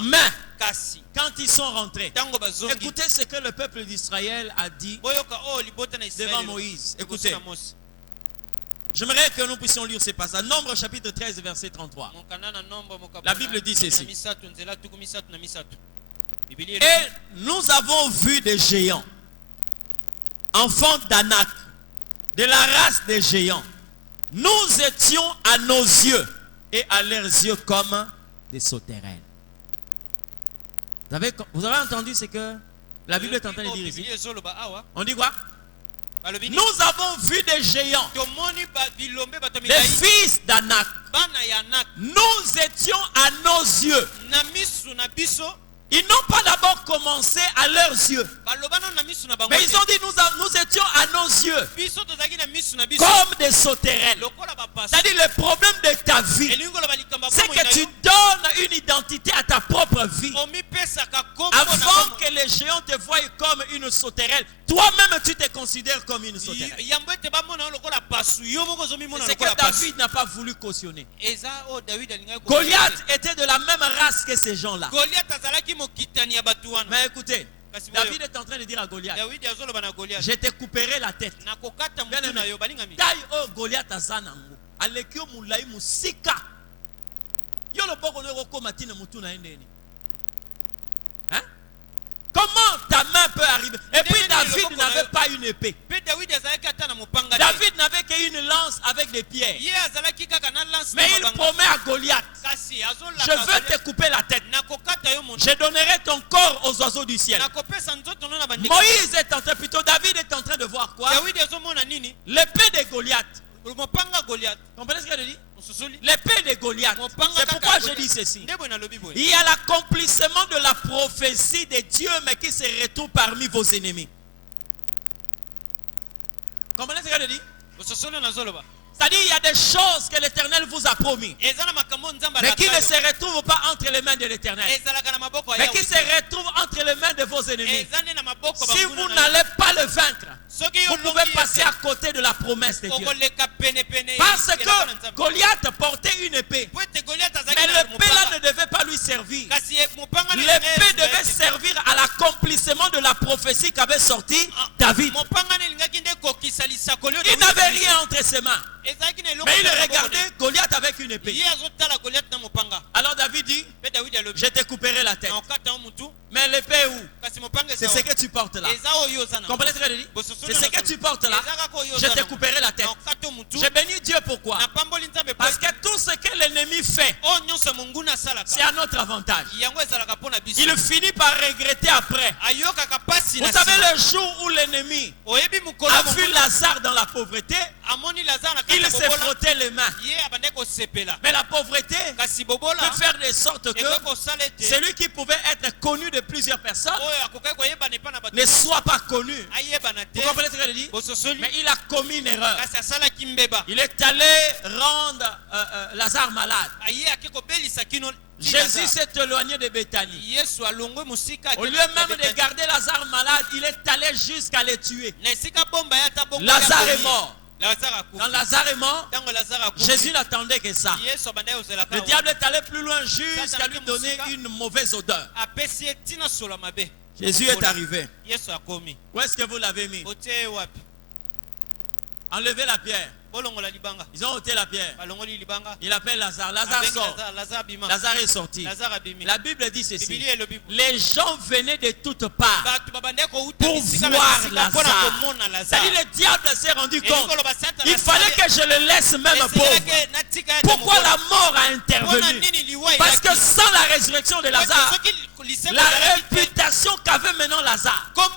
Mais quand ils sont rentrés, écoutez ce que le peuple d'Israël a dit devant Moïse. Écoutez. J'aimerais que nous puissions lire ces passages. Nombre chapitre 13 verset 33. La Bible dit ceci. Et nous avons vu des géants, enfants d'Anak, de la race des géants. Nous étions à nos yeux et à leurs yeux comme des sauterelles. Vous avez entendu ce que la Bible est en train de dire ici? On dit quoi? Nous avons vu des géants, des fils d'Anak. Nous étions à nos yeux. Ils n'ont pas d'abord commencé à leurs yeux, mais ils ont dit nous étions à nos yeux comme des sauterelles. C'est-à-dire le problème de ta vie, c'est que tu donnes une identité à ta propre vie avant que les géants te voient comme une sauterelle. Toi-même tu te considères comme une sauterelle. C'est que David n'a pas voulu cautionner. Goliath était de la même race que ces gens-là. Mais écoutez, David est en train de dire à Goliath, je te couperai la tête. Taille au Goliath azanango. Alekio mulai musika. Yo le boko ne roko matine mutu na endeni. Hein? Comment ta main peut arriver? Et puis David n'avait pas une épée. David n'avait qu'une lance avec des pierres. Mais il promet à Goliath, je veux te couper la tête. Je donnerai ton corps aux oiseaux du ciel. Moïse est en train, plutôt David est en train de voir quoi? L'épée de Goliath. Comprenez ce que je dis? L'épée de Goliath. C'est pourquoi je dis ceci. Il y a l'accomplissement de la prophétie de Dieu, mais qui se retrouve parmi vos ennemis. Comprenez ce que je dis? C'est-à-dire, il y a des choses que l'Éternel vous a promis, mais qui ne se retrouvent pas entre les mains de l'Éternel, mais qui se retrouvent entre les mains de vos ennemis. Si vous n'allez pas le vaincre, vous pouvez passer à côté de la promesse de Dieu. Parce que Goliath portait une épée, mais l'épée là ne devait pas lui servir. L'épée devait servir à l'accomplissement de la prophétie qu'avait sorti David. Il n'avait rien entre ses mains, mais il regardait Goliath avec une épée. Alors David dit, je te couperai la tête. Mais l'épée est où? C'est ce que tu portes là. Comprenez ce que je dis? C'est ce que tu portes là. Je te couperai la tête. J'ai béni Dieu, pourquoi? Parce que tout ce que l'ennemi fait, c'est à notre avantage. Il finit par regretter après. Vous savez, le jour où l'ennemi a vu Lazare dans la pauvreté, il s'est frotté les mains. Mais la pauvreté peut faire de sorte que celui qui pouvait être connu de plusieurs personnes ne soit pas connu. Vous comprenez ce que je dis? Mais il a commis une erreur. Il est allé rendre Lazare malade. Jésus s'est éloigné de Béthanie. Au lieu même de garder Lazare malade, il est allé jusqu'à le tuer. Lazare est mort. Quand Lazare est mort, Jésus n'attendait que ça. Le diable est allé plus loin jusqu'à lui donner une mauvaise odeur. Jésus est arrivé. Où est-ce que vous l'avez mis? Enlevez la pierre. Ils ont ôté la pierre. Il appelle Lazare. Lazare sort. Lazare est sorti. La Bible dit ceci. Les gens venaient de toutes parts pour voir Lazare. C'est-à-dire, le diable s'est rendu compte. Il fallait que je le laisse même pauvre. Pourquoi la mort a intervenu? Parce que sans la résurrection de Lazare, la réputation qu'avait maintenant Lazare. Vous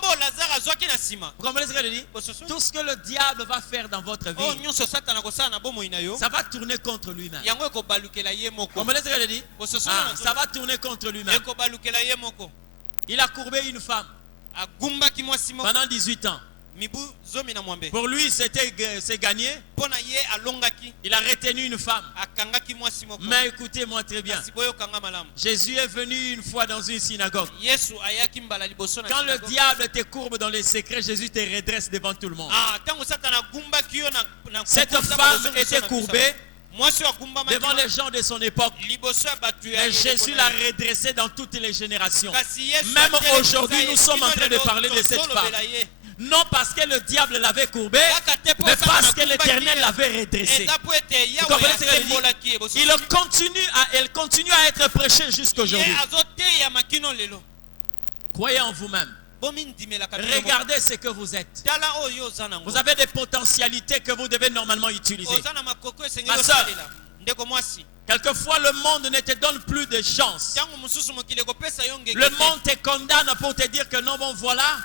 comprenez ce que je dis? Tout ce que le diable va faire dans votre vie, ça va tourner contre lui-même. Vous comprenez ce que je dis? Ça va tourner contre lui-même. Il a courbé une femme pendant 18 ans. Pour lui, c'est gagné. Il a retenu une femme. Mais écoutez-moi très bien. Jésus est venu une fois dans une synagogue. Quand le diable te courbe dans les secrets, Jésus te redresse devant tout le monde. Cette femme était courbée devant les gens de son époque. Et Jésus l'a redressée dans toutes les générations. Même aujourd'hui, nous sommes en train de parler de cette femme. Non parce que le diable l'avait courbée, mais parce que l'Éternel l'avait redressée. Vous comprenez ce que je dis? Elle continue à être prêchée jusqu'aujourd'hui. Croyez en vous-même. Regardez ce que vous êtes. Vous avez des potentialités que vous devez normalement utiliser. Ma soeur, quelquefois le monde ne te donne plus de chance. Le monde te condamne pour te dire que non, bon voilà.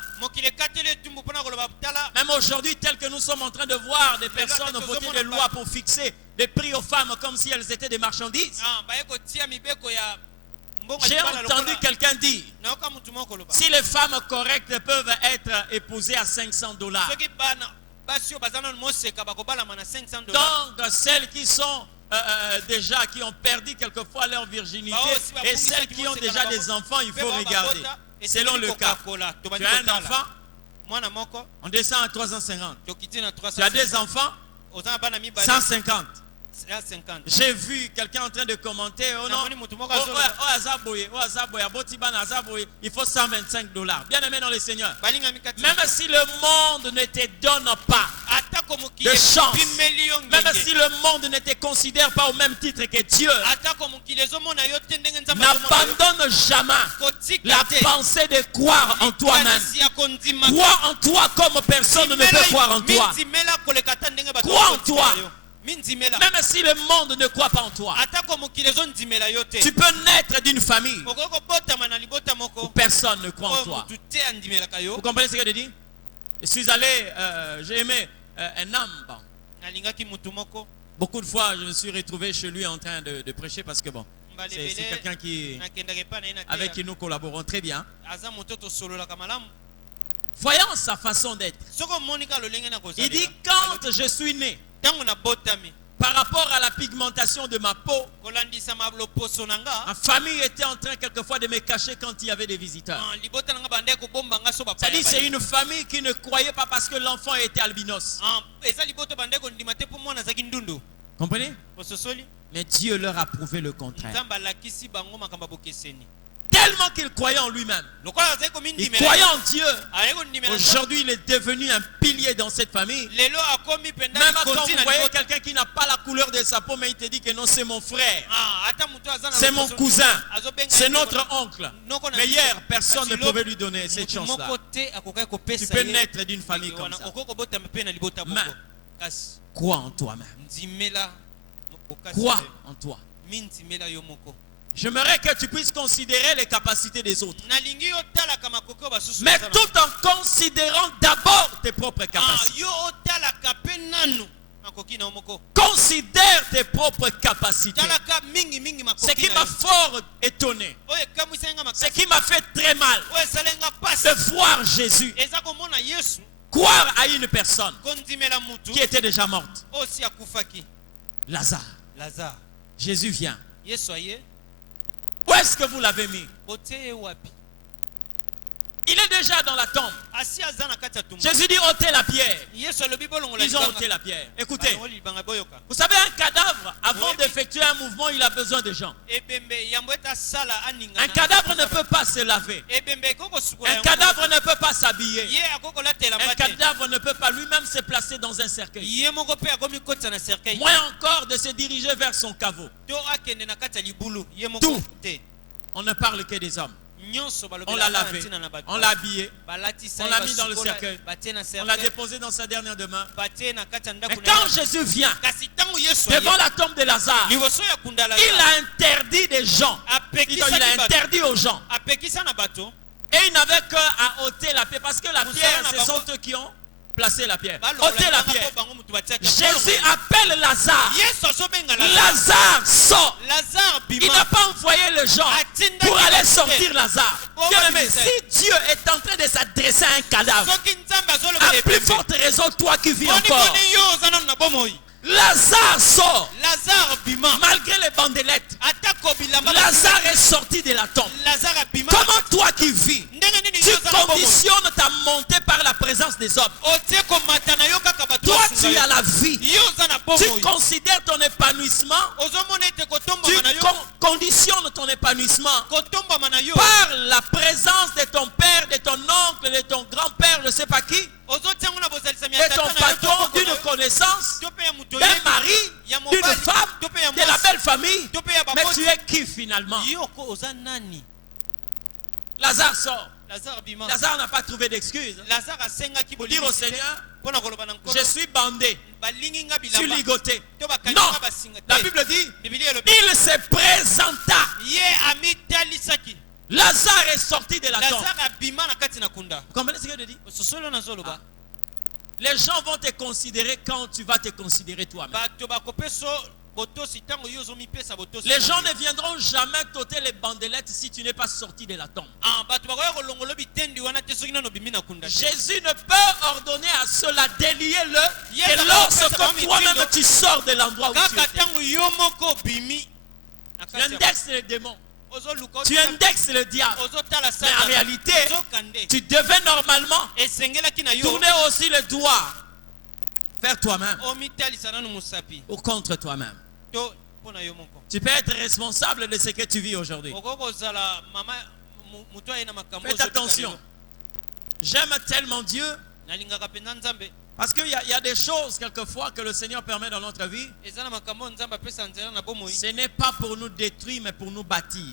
Même aujourd'hui, tel que nous sommes en train de voir des personnes voter des lois pour fixer des prix aux femmes comme si elles étaient des marchandises. J'ai entendu quelqu'un dire, si les femmes correctes peuvent être épousées à $500, donc celles qui sont déjà, qui ont perdu quelquefois leur virginité, et celles qui ont déjà des enfants, il faut regarder selon le cas. Tu as un enfant, on descend à 350. Tu as des enfants, 150. J'ai vu quelqu'un en train de commenter, il faut $125. Bien aimé dans le Seigneur, même si le monde ne te donne pas de chance, même si le monde ne te considère pas au même titre que Dieu, n'abandonne jamais la pensée de croire en toi-même. Crois en toi comme personne ne peut croire en toi. Crois en toi. Même si le monde ne croit pas en toi, tu peux naître d'une famille où personne ne croit en toi. Vous comprenez ce que je dis? Je suis allé, j'ai aimé un homme. Beaucoup de fois, je me suis retrouvé chez lui en train de prêcher parce que bon, c'est quelqu'un avec qui nous collaborons très bien. Voyons sa façon d'être. Il dit, quand je suis né, par rapport à la pigmentation de ma peau, ma famille était en train quelquefois de me cacher quand il y avait des visiteurs. C'est-à-dire c'est une famille qui ne croyait pas parce que l'enfant était albinos. Comprenez? Mais Dieu leur a prouvé le contraire. Tellement qu'il croyait en lui-même. Il croyait en Dieu. Aujourd'hui, il est devenu un pilier dans cette famille. Même quand vous voyez quelqu'un qui n'a pas la couleur de sa peau, mais il te dit que non, c'est mon frère, c'est mon cousin, c'est notre oncle. Mais hier, personne ne pouvait lui donner cette chance-là. Tu peux naître d'une famille comme ça. Mais crois en toi-même. Crois en toi. J'aimerais que tu puisses considérer les capacités des autres, mais tout en considérant d'abord tes propres capacités. Considère tes propres capacités. Ce qui m'a fort étonné, ce qui m'a fait très mal, de voir Jésus croire à une personne qui était déjà morte. Lazare. Jésus vient. Où est-ce que vous l'avez mis? Il est déjà dans la tombe. Jésus dit ôtez la pierre. Ils ont ôté la pierre. Écoutez, vous savez, un cadavre, avant d'effectuer un mouvement, il a besoin de gens. Un cadavre ne peut pas se laver. Un cadavre ne peut pas s'habiller. Un cadavre ne peut pas lui-même se placer dans un cercueil. Moins encore de se diriger vers son caveau. Tout. On ne parle que des hommes. On l'a lavé, on l'a habillé, on l'a mis dans le cercueil, on l'a déposé dans sa dernière demeure. Mais quand Jésus vient devant la tombe de Lazare, il a interdit des gens. Il a interdit aux gens. Et il n'avait qu'à ôter la pierre, parce que la pierre, ce sont eux qui ont placé la pierre. Ôtez la pierre. Jésus appelle Lazare. Lazare sort. Il n'a pas envoyé les gens pour aller sortir Lazare. Bien-aimé, si Dieu est en train de s'adresser à un cadavre, à plus forte raison, toi qui vis encore. Lazare sort. Malgré les bandelettes, Lazare est sorti de la tombe. Comment toi qui vis, tu conditionnes ta montée par la présence des hommes? Toi tu as la vie. Tu considères ton épanouissement. Tu conditionnes ton épanouissement par la présence de ton père, de ton oncle, de ton grand-père, je ne sais pas qui, de ton patron, d'une connaissance, d'un mari, d'une femme, de la belle famille. Mais tu es qui finalement? Lazare sort. Lazare n'a pas trouvé d'excuse pour dire au Seigneur, je suis bandé, je suis ligoté. Non, la Bible dit, il se présenta. Lazare est sorti de la tombe. Vous comprenez ce que je dis? Les gens vont te considérer quand tu vas te considérer toi-même. Les gens ne viendront jamais t'ôter les bandelettes si tu n'es pas sorti de la tombe. Jésus ne peut ordonner à cela délier-le que lorsque toi-même tu sors de l'endroit où tu étais. Tu indexes les démons. Tu indexes le diable. Mais en réalité, tu devais normalement tourner aussi le doigt vers toi-même ou contre toi-même. Tu peux être responsable de ce que tu vis aujourd'hui. Faites attention. J'aime tellement Dieu parce qu'il y a des choses quelquefois que le Seigneur permet dans notre vie. Ce n'est pas pour nous détruire mais pour nous bâtir.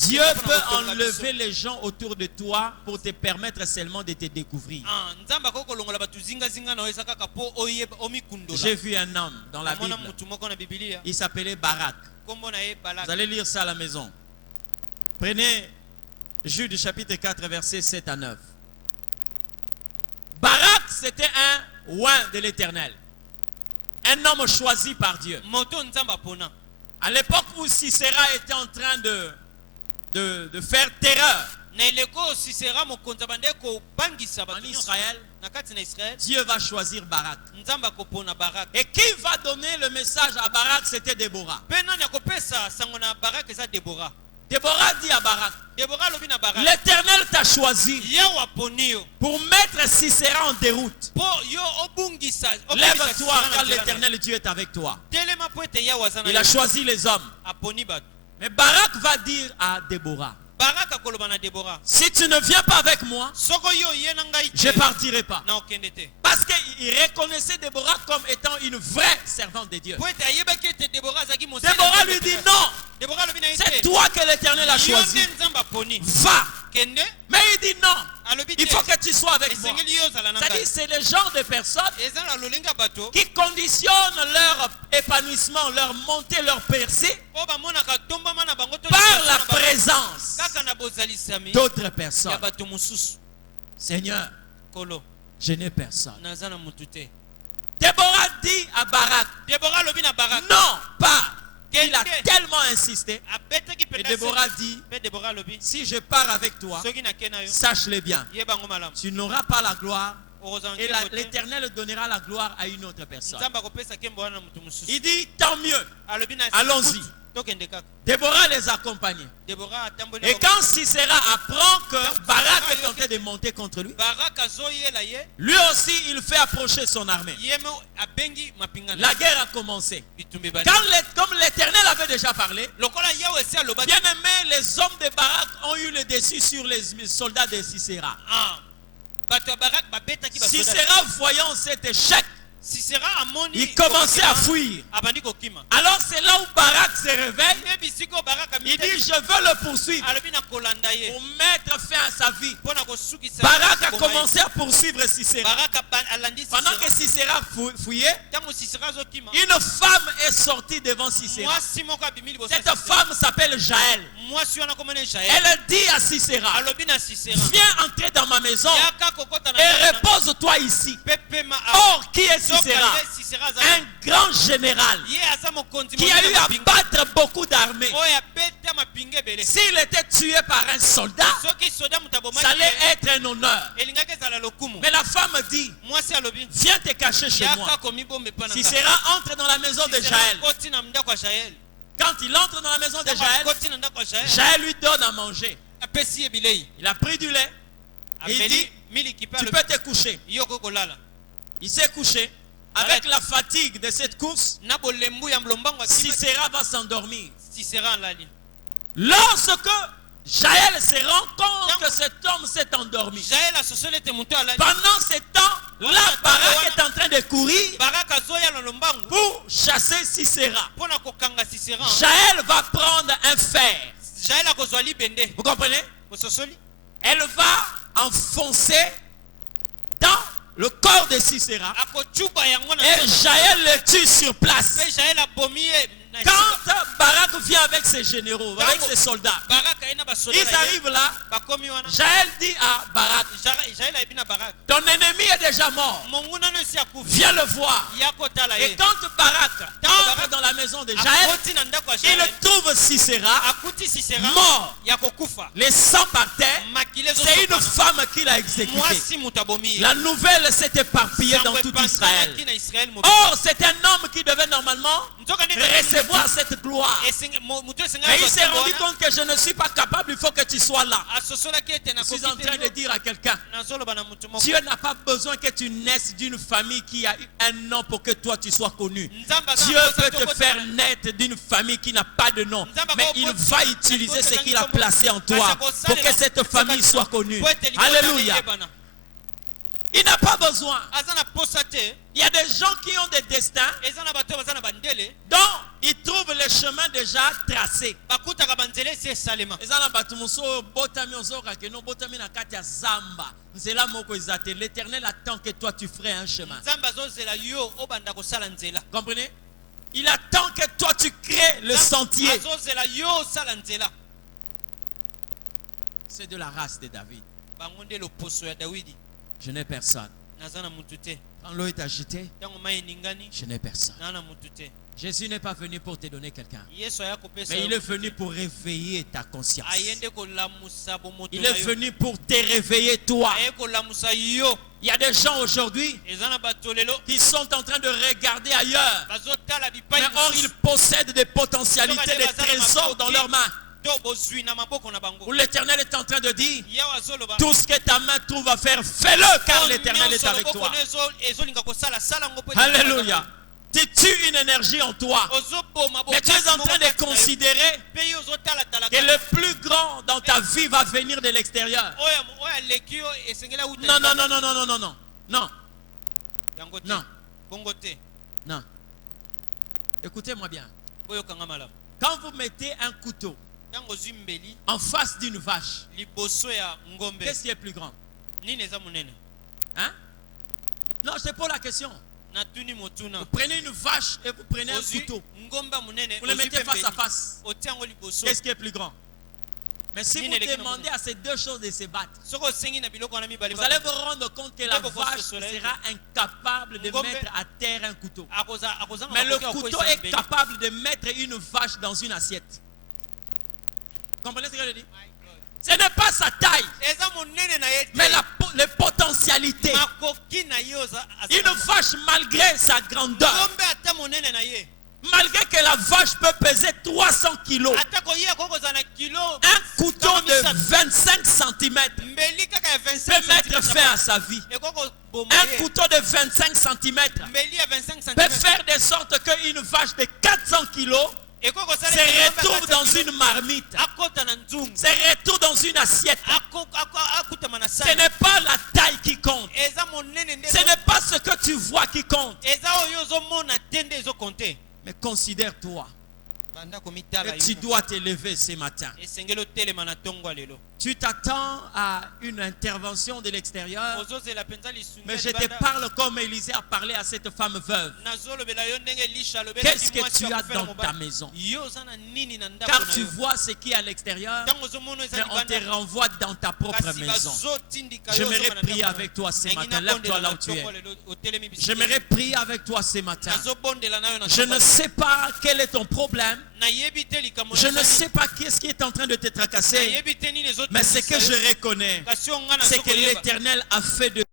Dieu peut enlever les gens autour de toi pour te permettre seulement de te découvrir. J'ai vu un homme dans la Bible. Il s'appelait Barak. Vous allez lire ça à la maison. Prenez Jude chapitre 4 versets 7 à 9. Barak, c'était un oint de l'Éternel. Un homme choisi par Dieu. À l'époque où Sisera était en train de faire terreur, En Israël, Dieu va choisir Barak. Et qui va donner le message à Barak? C'était Déborah. Déborah dit à Barak, l'Éternel t'a choisi pour mettre Sisera en déroute. Lève-toi car l'Éternel Dieu est avec toi. Il a choisi les hommes. Mais Barak va dire à Déborah, si tu ne viens pas avec moi, je ne partirai pas. Parce qu'il reconnaissait Déborah comme étant une vraie servante de Dieu. Déborah lui dit non. C'est toi que l'Éternel a choisi. Va. Mais il dit non. Il faut que tu sois avec moi. C'est-à-dire c'est le genre de personnes qui conditionnent leur épanouissement, leur montée, leur percée par la présence d'autres personnes. Seigneur, je n'ai personne. Déborah dit à Barak, non, pas. Il a tellement insisté. Et Déborah dit, si je pars avec toi, sache-le bien, tu n'auras pas la gloire. Et l'Éternel donnera la gloire à une autre personne. Il dit, tant mieux, allons-y. Déborah les accompagnait. Et quand Sisera apprend que Barak est en train de monter contre lui, lui aussi il fait approcher son armée. La guerre a commencé. Comme l'Éternel avait déjà parlé, bien aimé, les hommes de Barak ont eu le dessus sur les soldats de Sisera. Sisera, voyant cet échec, il commençait à fuir. Alors c'est là où Barak se réveille. Il dit, je veux le poursuivre pour mettre fin à sa vie. Barak a commencé à poursuivre Sisera. Pendant que Sisera fuyait, une femme est sortie devant Sisera. Cette femme s'appelle Jaël. Elle dit à Sisera, viens entrer dans ma maison et repose-toi ici. Or, qui est Sisera? Un grand général qui a eu à battre beaucoup d'armées. S'il était tué par un soldat, ça allait être un honneur. Mais la femme dit, viens te cacher chez moi. Sisera entre dans la maison de Jaël. Quand il entre dans la maison de Jaël, Jaël lui donne à manger. Il a pris du lait et il dit, tu peux te coucher. Il s'est couché. Avec la fatigue de cette course, Sisera va s'endormir. Lorsque Jaël se rend compte que cet homme s'est endormi, pendant ce temps, là, Barak est en train de courir pour chasser Sisera. Jaël va prendre un fer. Vous comprenez? Elle va enfoncer dans le corps de Sisera et Jaël le tue sur place. Quand Barak vient avec ses généraux, avec ses soldats, ils arrivent là. Jaël dit à Barak, ton ennemi est déjà mort, viens le voir. Et quand Barak entre dans la maison de Jaël, il trouve Sisera mort, les sangs par terre. C'est une femme qui l'a exécuté. La nouvelle s'est éparpillée dans tout Israël. Or c'est un homme qui devait normalement recevoir cette gloire. Mais il s'est rendu compte que je ne suis pas capable, il faut que tu sois là. Je suis en train de dire à quelqu'un, Dieu n'a pas besoin que tu naisses d'une famille qui a eu un nom pour que toi tu sois connu. Dieu peut te faire naître d'une famille qui n'a pas de nom, mais il va utiliser ce qu'il a placé en toi pour que cette famille soit connue. Alléluia. Il n'a pas besoin. Il y a des gens qui ont des destins dont ils trouvent le chemin déjà tracé. L'Éternel attend que toi tu ferais un chemin. Comprenez? Il attend que toi tu crées le sentier. C'est de la race de David. Je n'ai personne. Quand l'eau est agitée, je n'ai personne. Jésus n'est pas venu pour te donner quelqu'un. Mais il est venu pour réveiller ta conscience. Il est venu pour te réveiller toi. Il y a des gens aujourd'hui qui sont en train de regarder ailleurs. Mais or, ils possèdent des potentialités, des trésors dans leurs mains. Où l'Éternel est en train de dire, tout ce que ta main trouve à faire, fais-le, car l'Éternel est avec toi. Alléluia. Tu tues une énergie en toi. Mais tu es en train de considérer que le plus grand dans ta vie va venir de l'extérieur. Non, non, non, non, non, non, non, non. Non. Non. Non. Écoutez-moi bien. Quand vous mettez un couteau en face d'une vache, qu'est-ce qui est plus grand? Hein? Non, c'est pas la question. Vous prenez une vache et vous prenez un couteau. Vous le mettez face à face. Qu'est-ce qui est plus grand? Mais si vous demandez à ces deux choses de se battre, vous allez vous rendre compte que la vache sera incapable de mettre à terre un couteau. Mais le couteau est capable de mettre une vache dans une assiette. Comprenez ce que je dis? Ce n'est pas sa taille, mais les potentialités. Une vache, malgré sa grandeur, malgré que la vache peut peser 300 kilos, un couteau de 25 cm peut mettre fin à sa vie. Un couteau de 25 cm peut faire de sorte qu'une vache de 400 kilos se retrouve dans une marmite, se retrouve dans une assiette. Ce n'est pas la taille qui compte, ce n'est pas ce que tu vois qui compte. Mais considère-toi que tu dois t'élever ce matin. Tu t'attends à une intervention de l'extérieur, mais je te parle comme Élisée a parlé à cette femme veuve. Qu'est-ce que tu as dans ta maison? Car tu vois ce qui est à l'extérieur, mais on te renvoie dans ta propre maison. J'aimerais prier avec toi ce matin. Lève-toi là où tu es. J'aimerais prier avec toi ce matin. Je ne sais pas quel est ton problème. Je ne sais pas qu'est-ce qui est en train de te tracasser. Mais ce que je reconnais, c'est que l'Éternel a fait de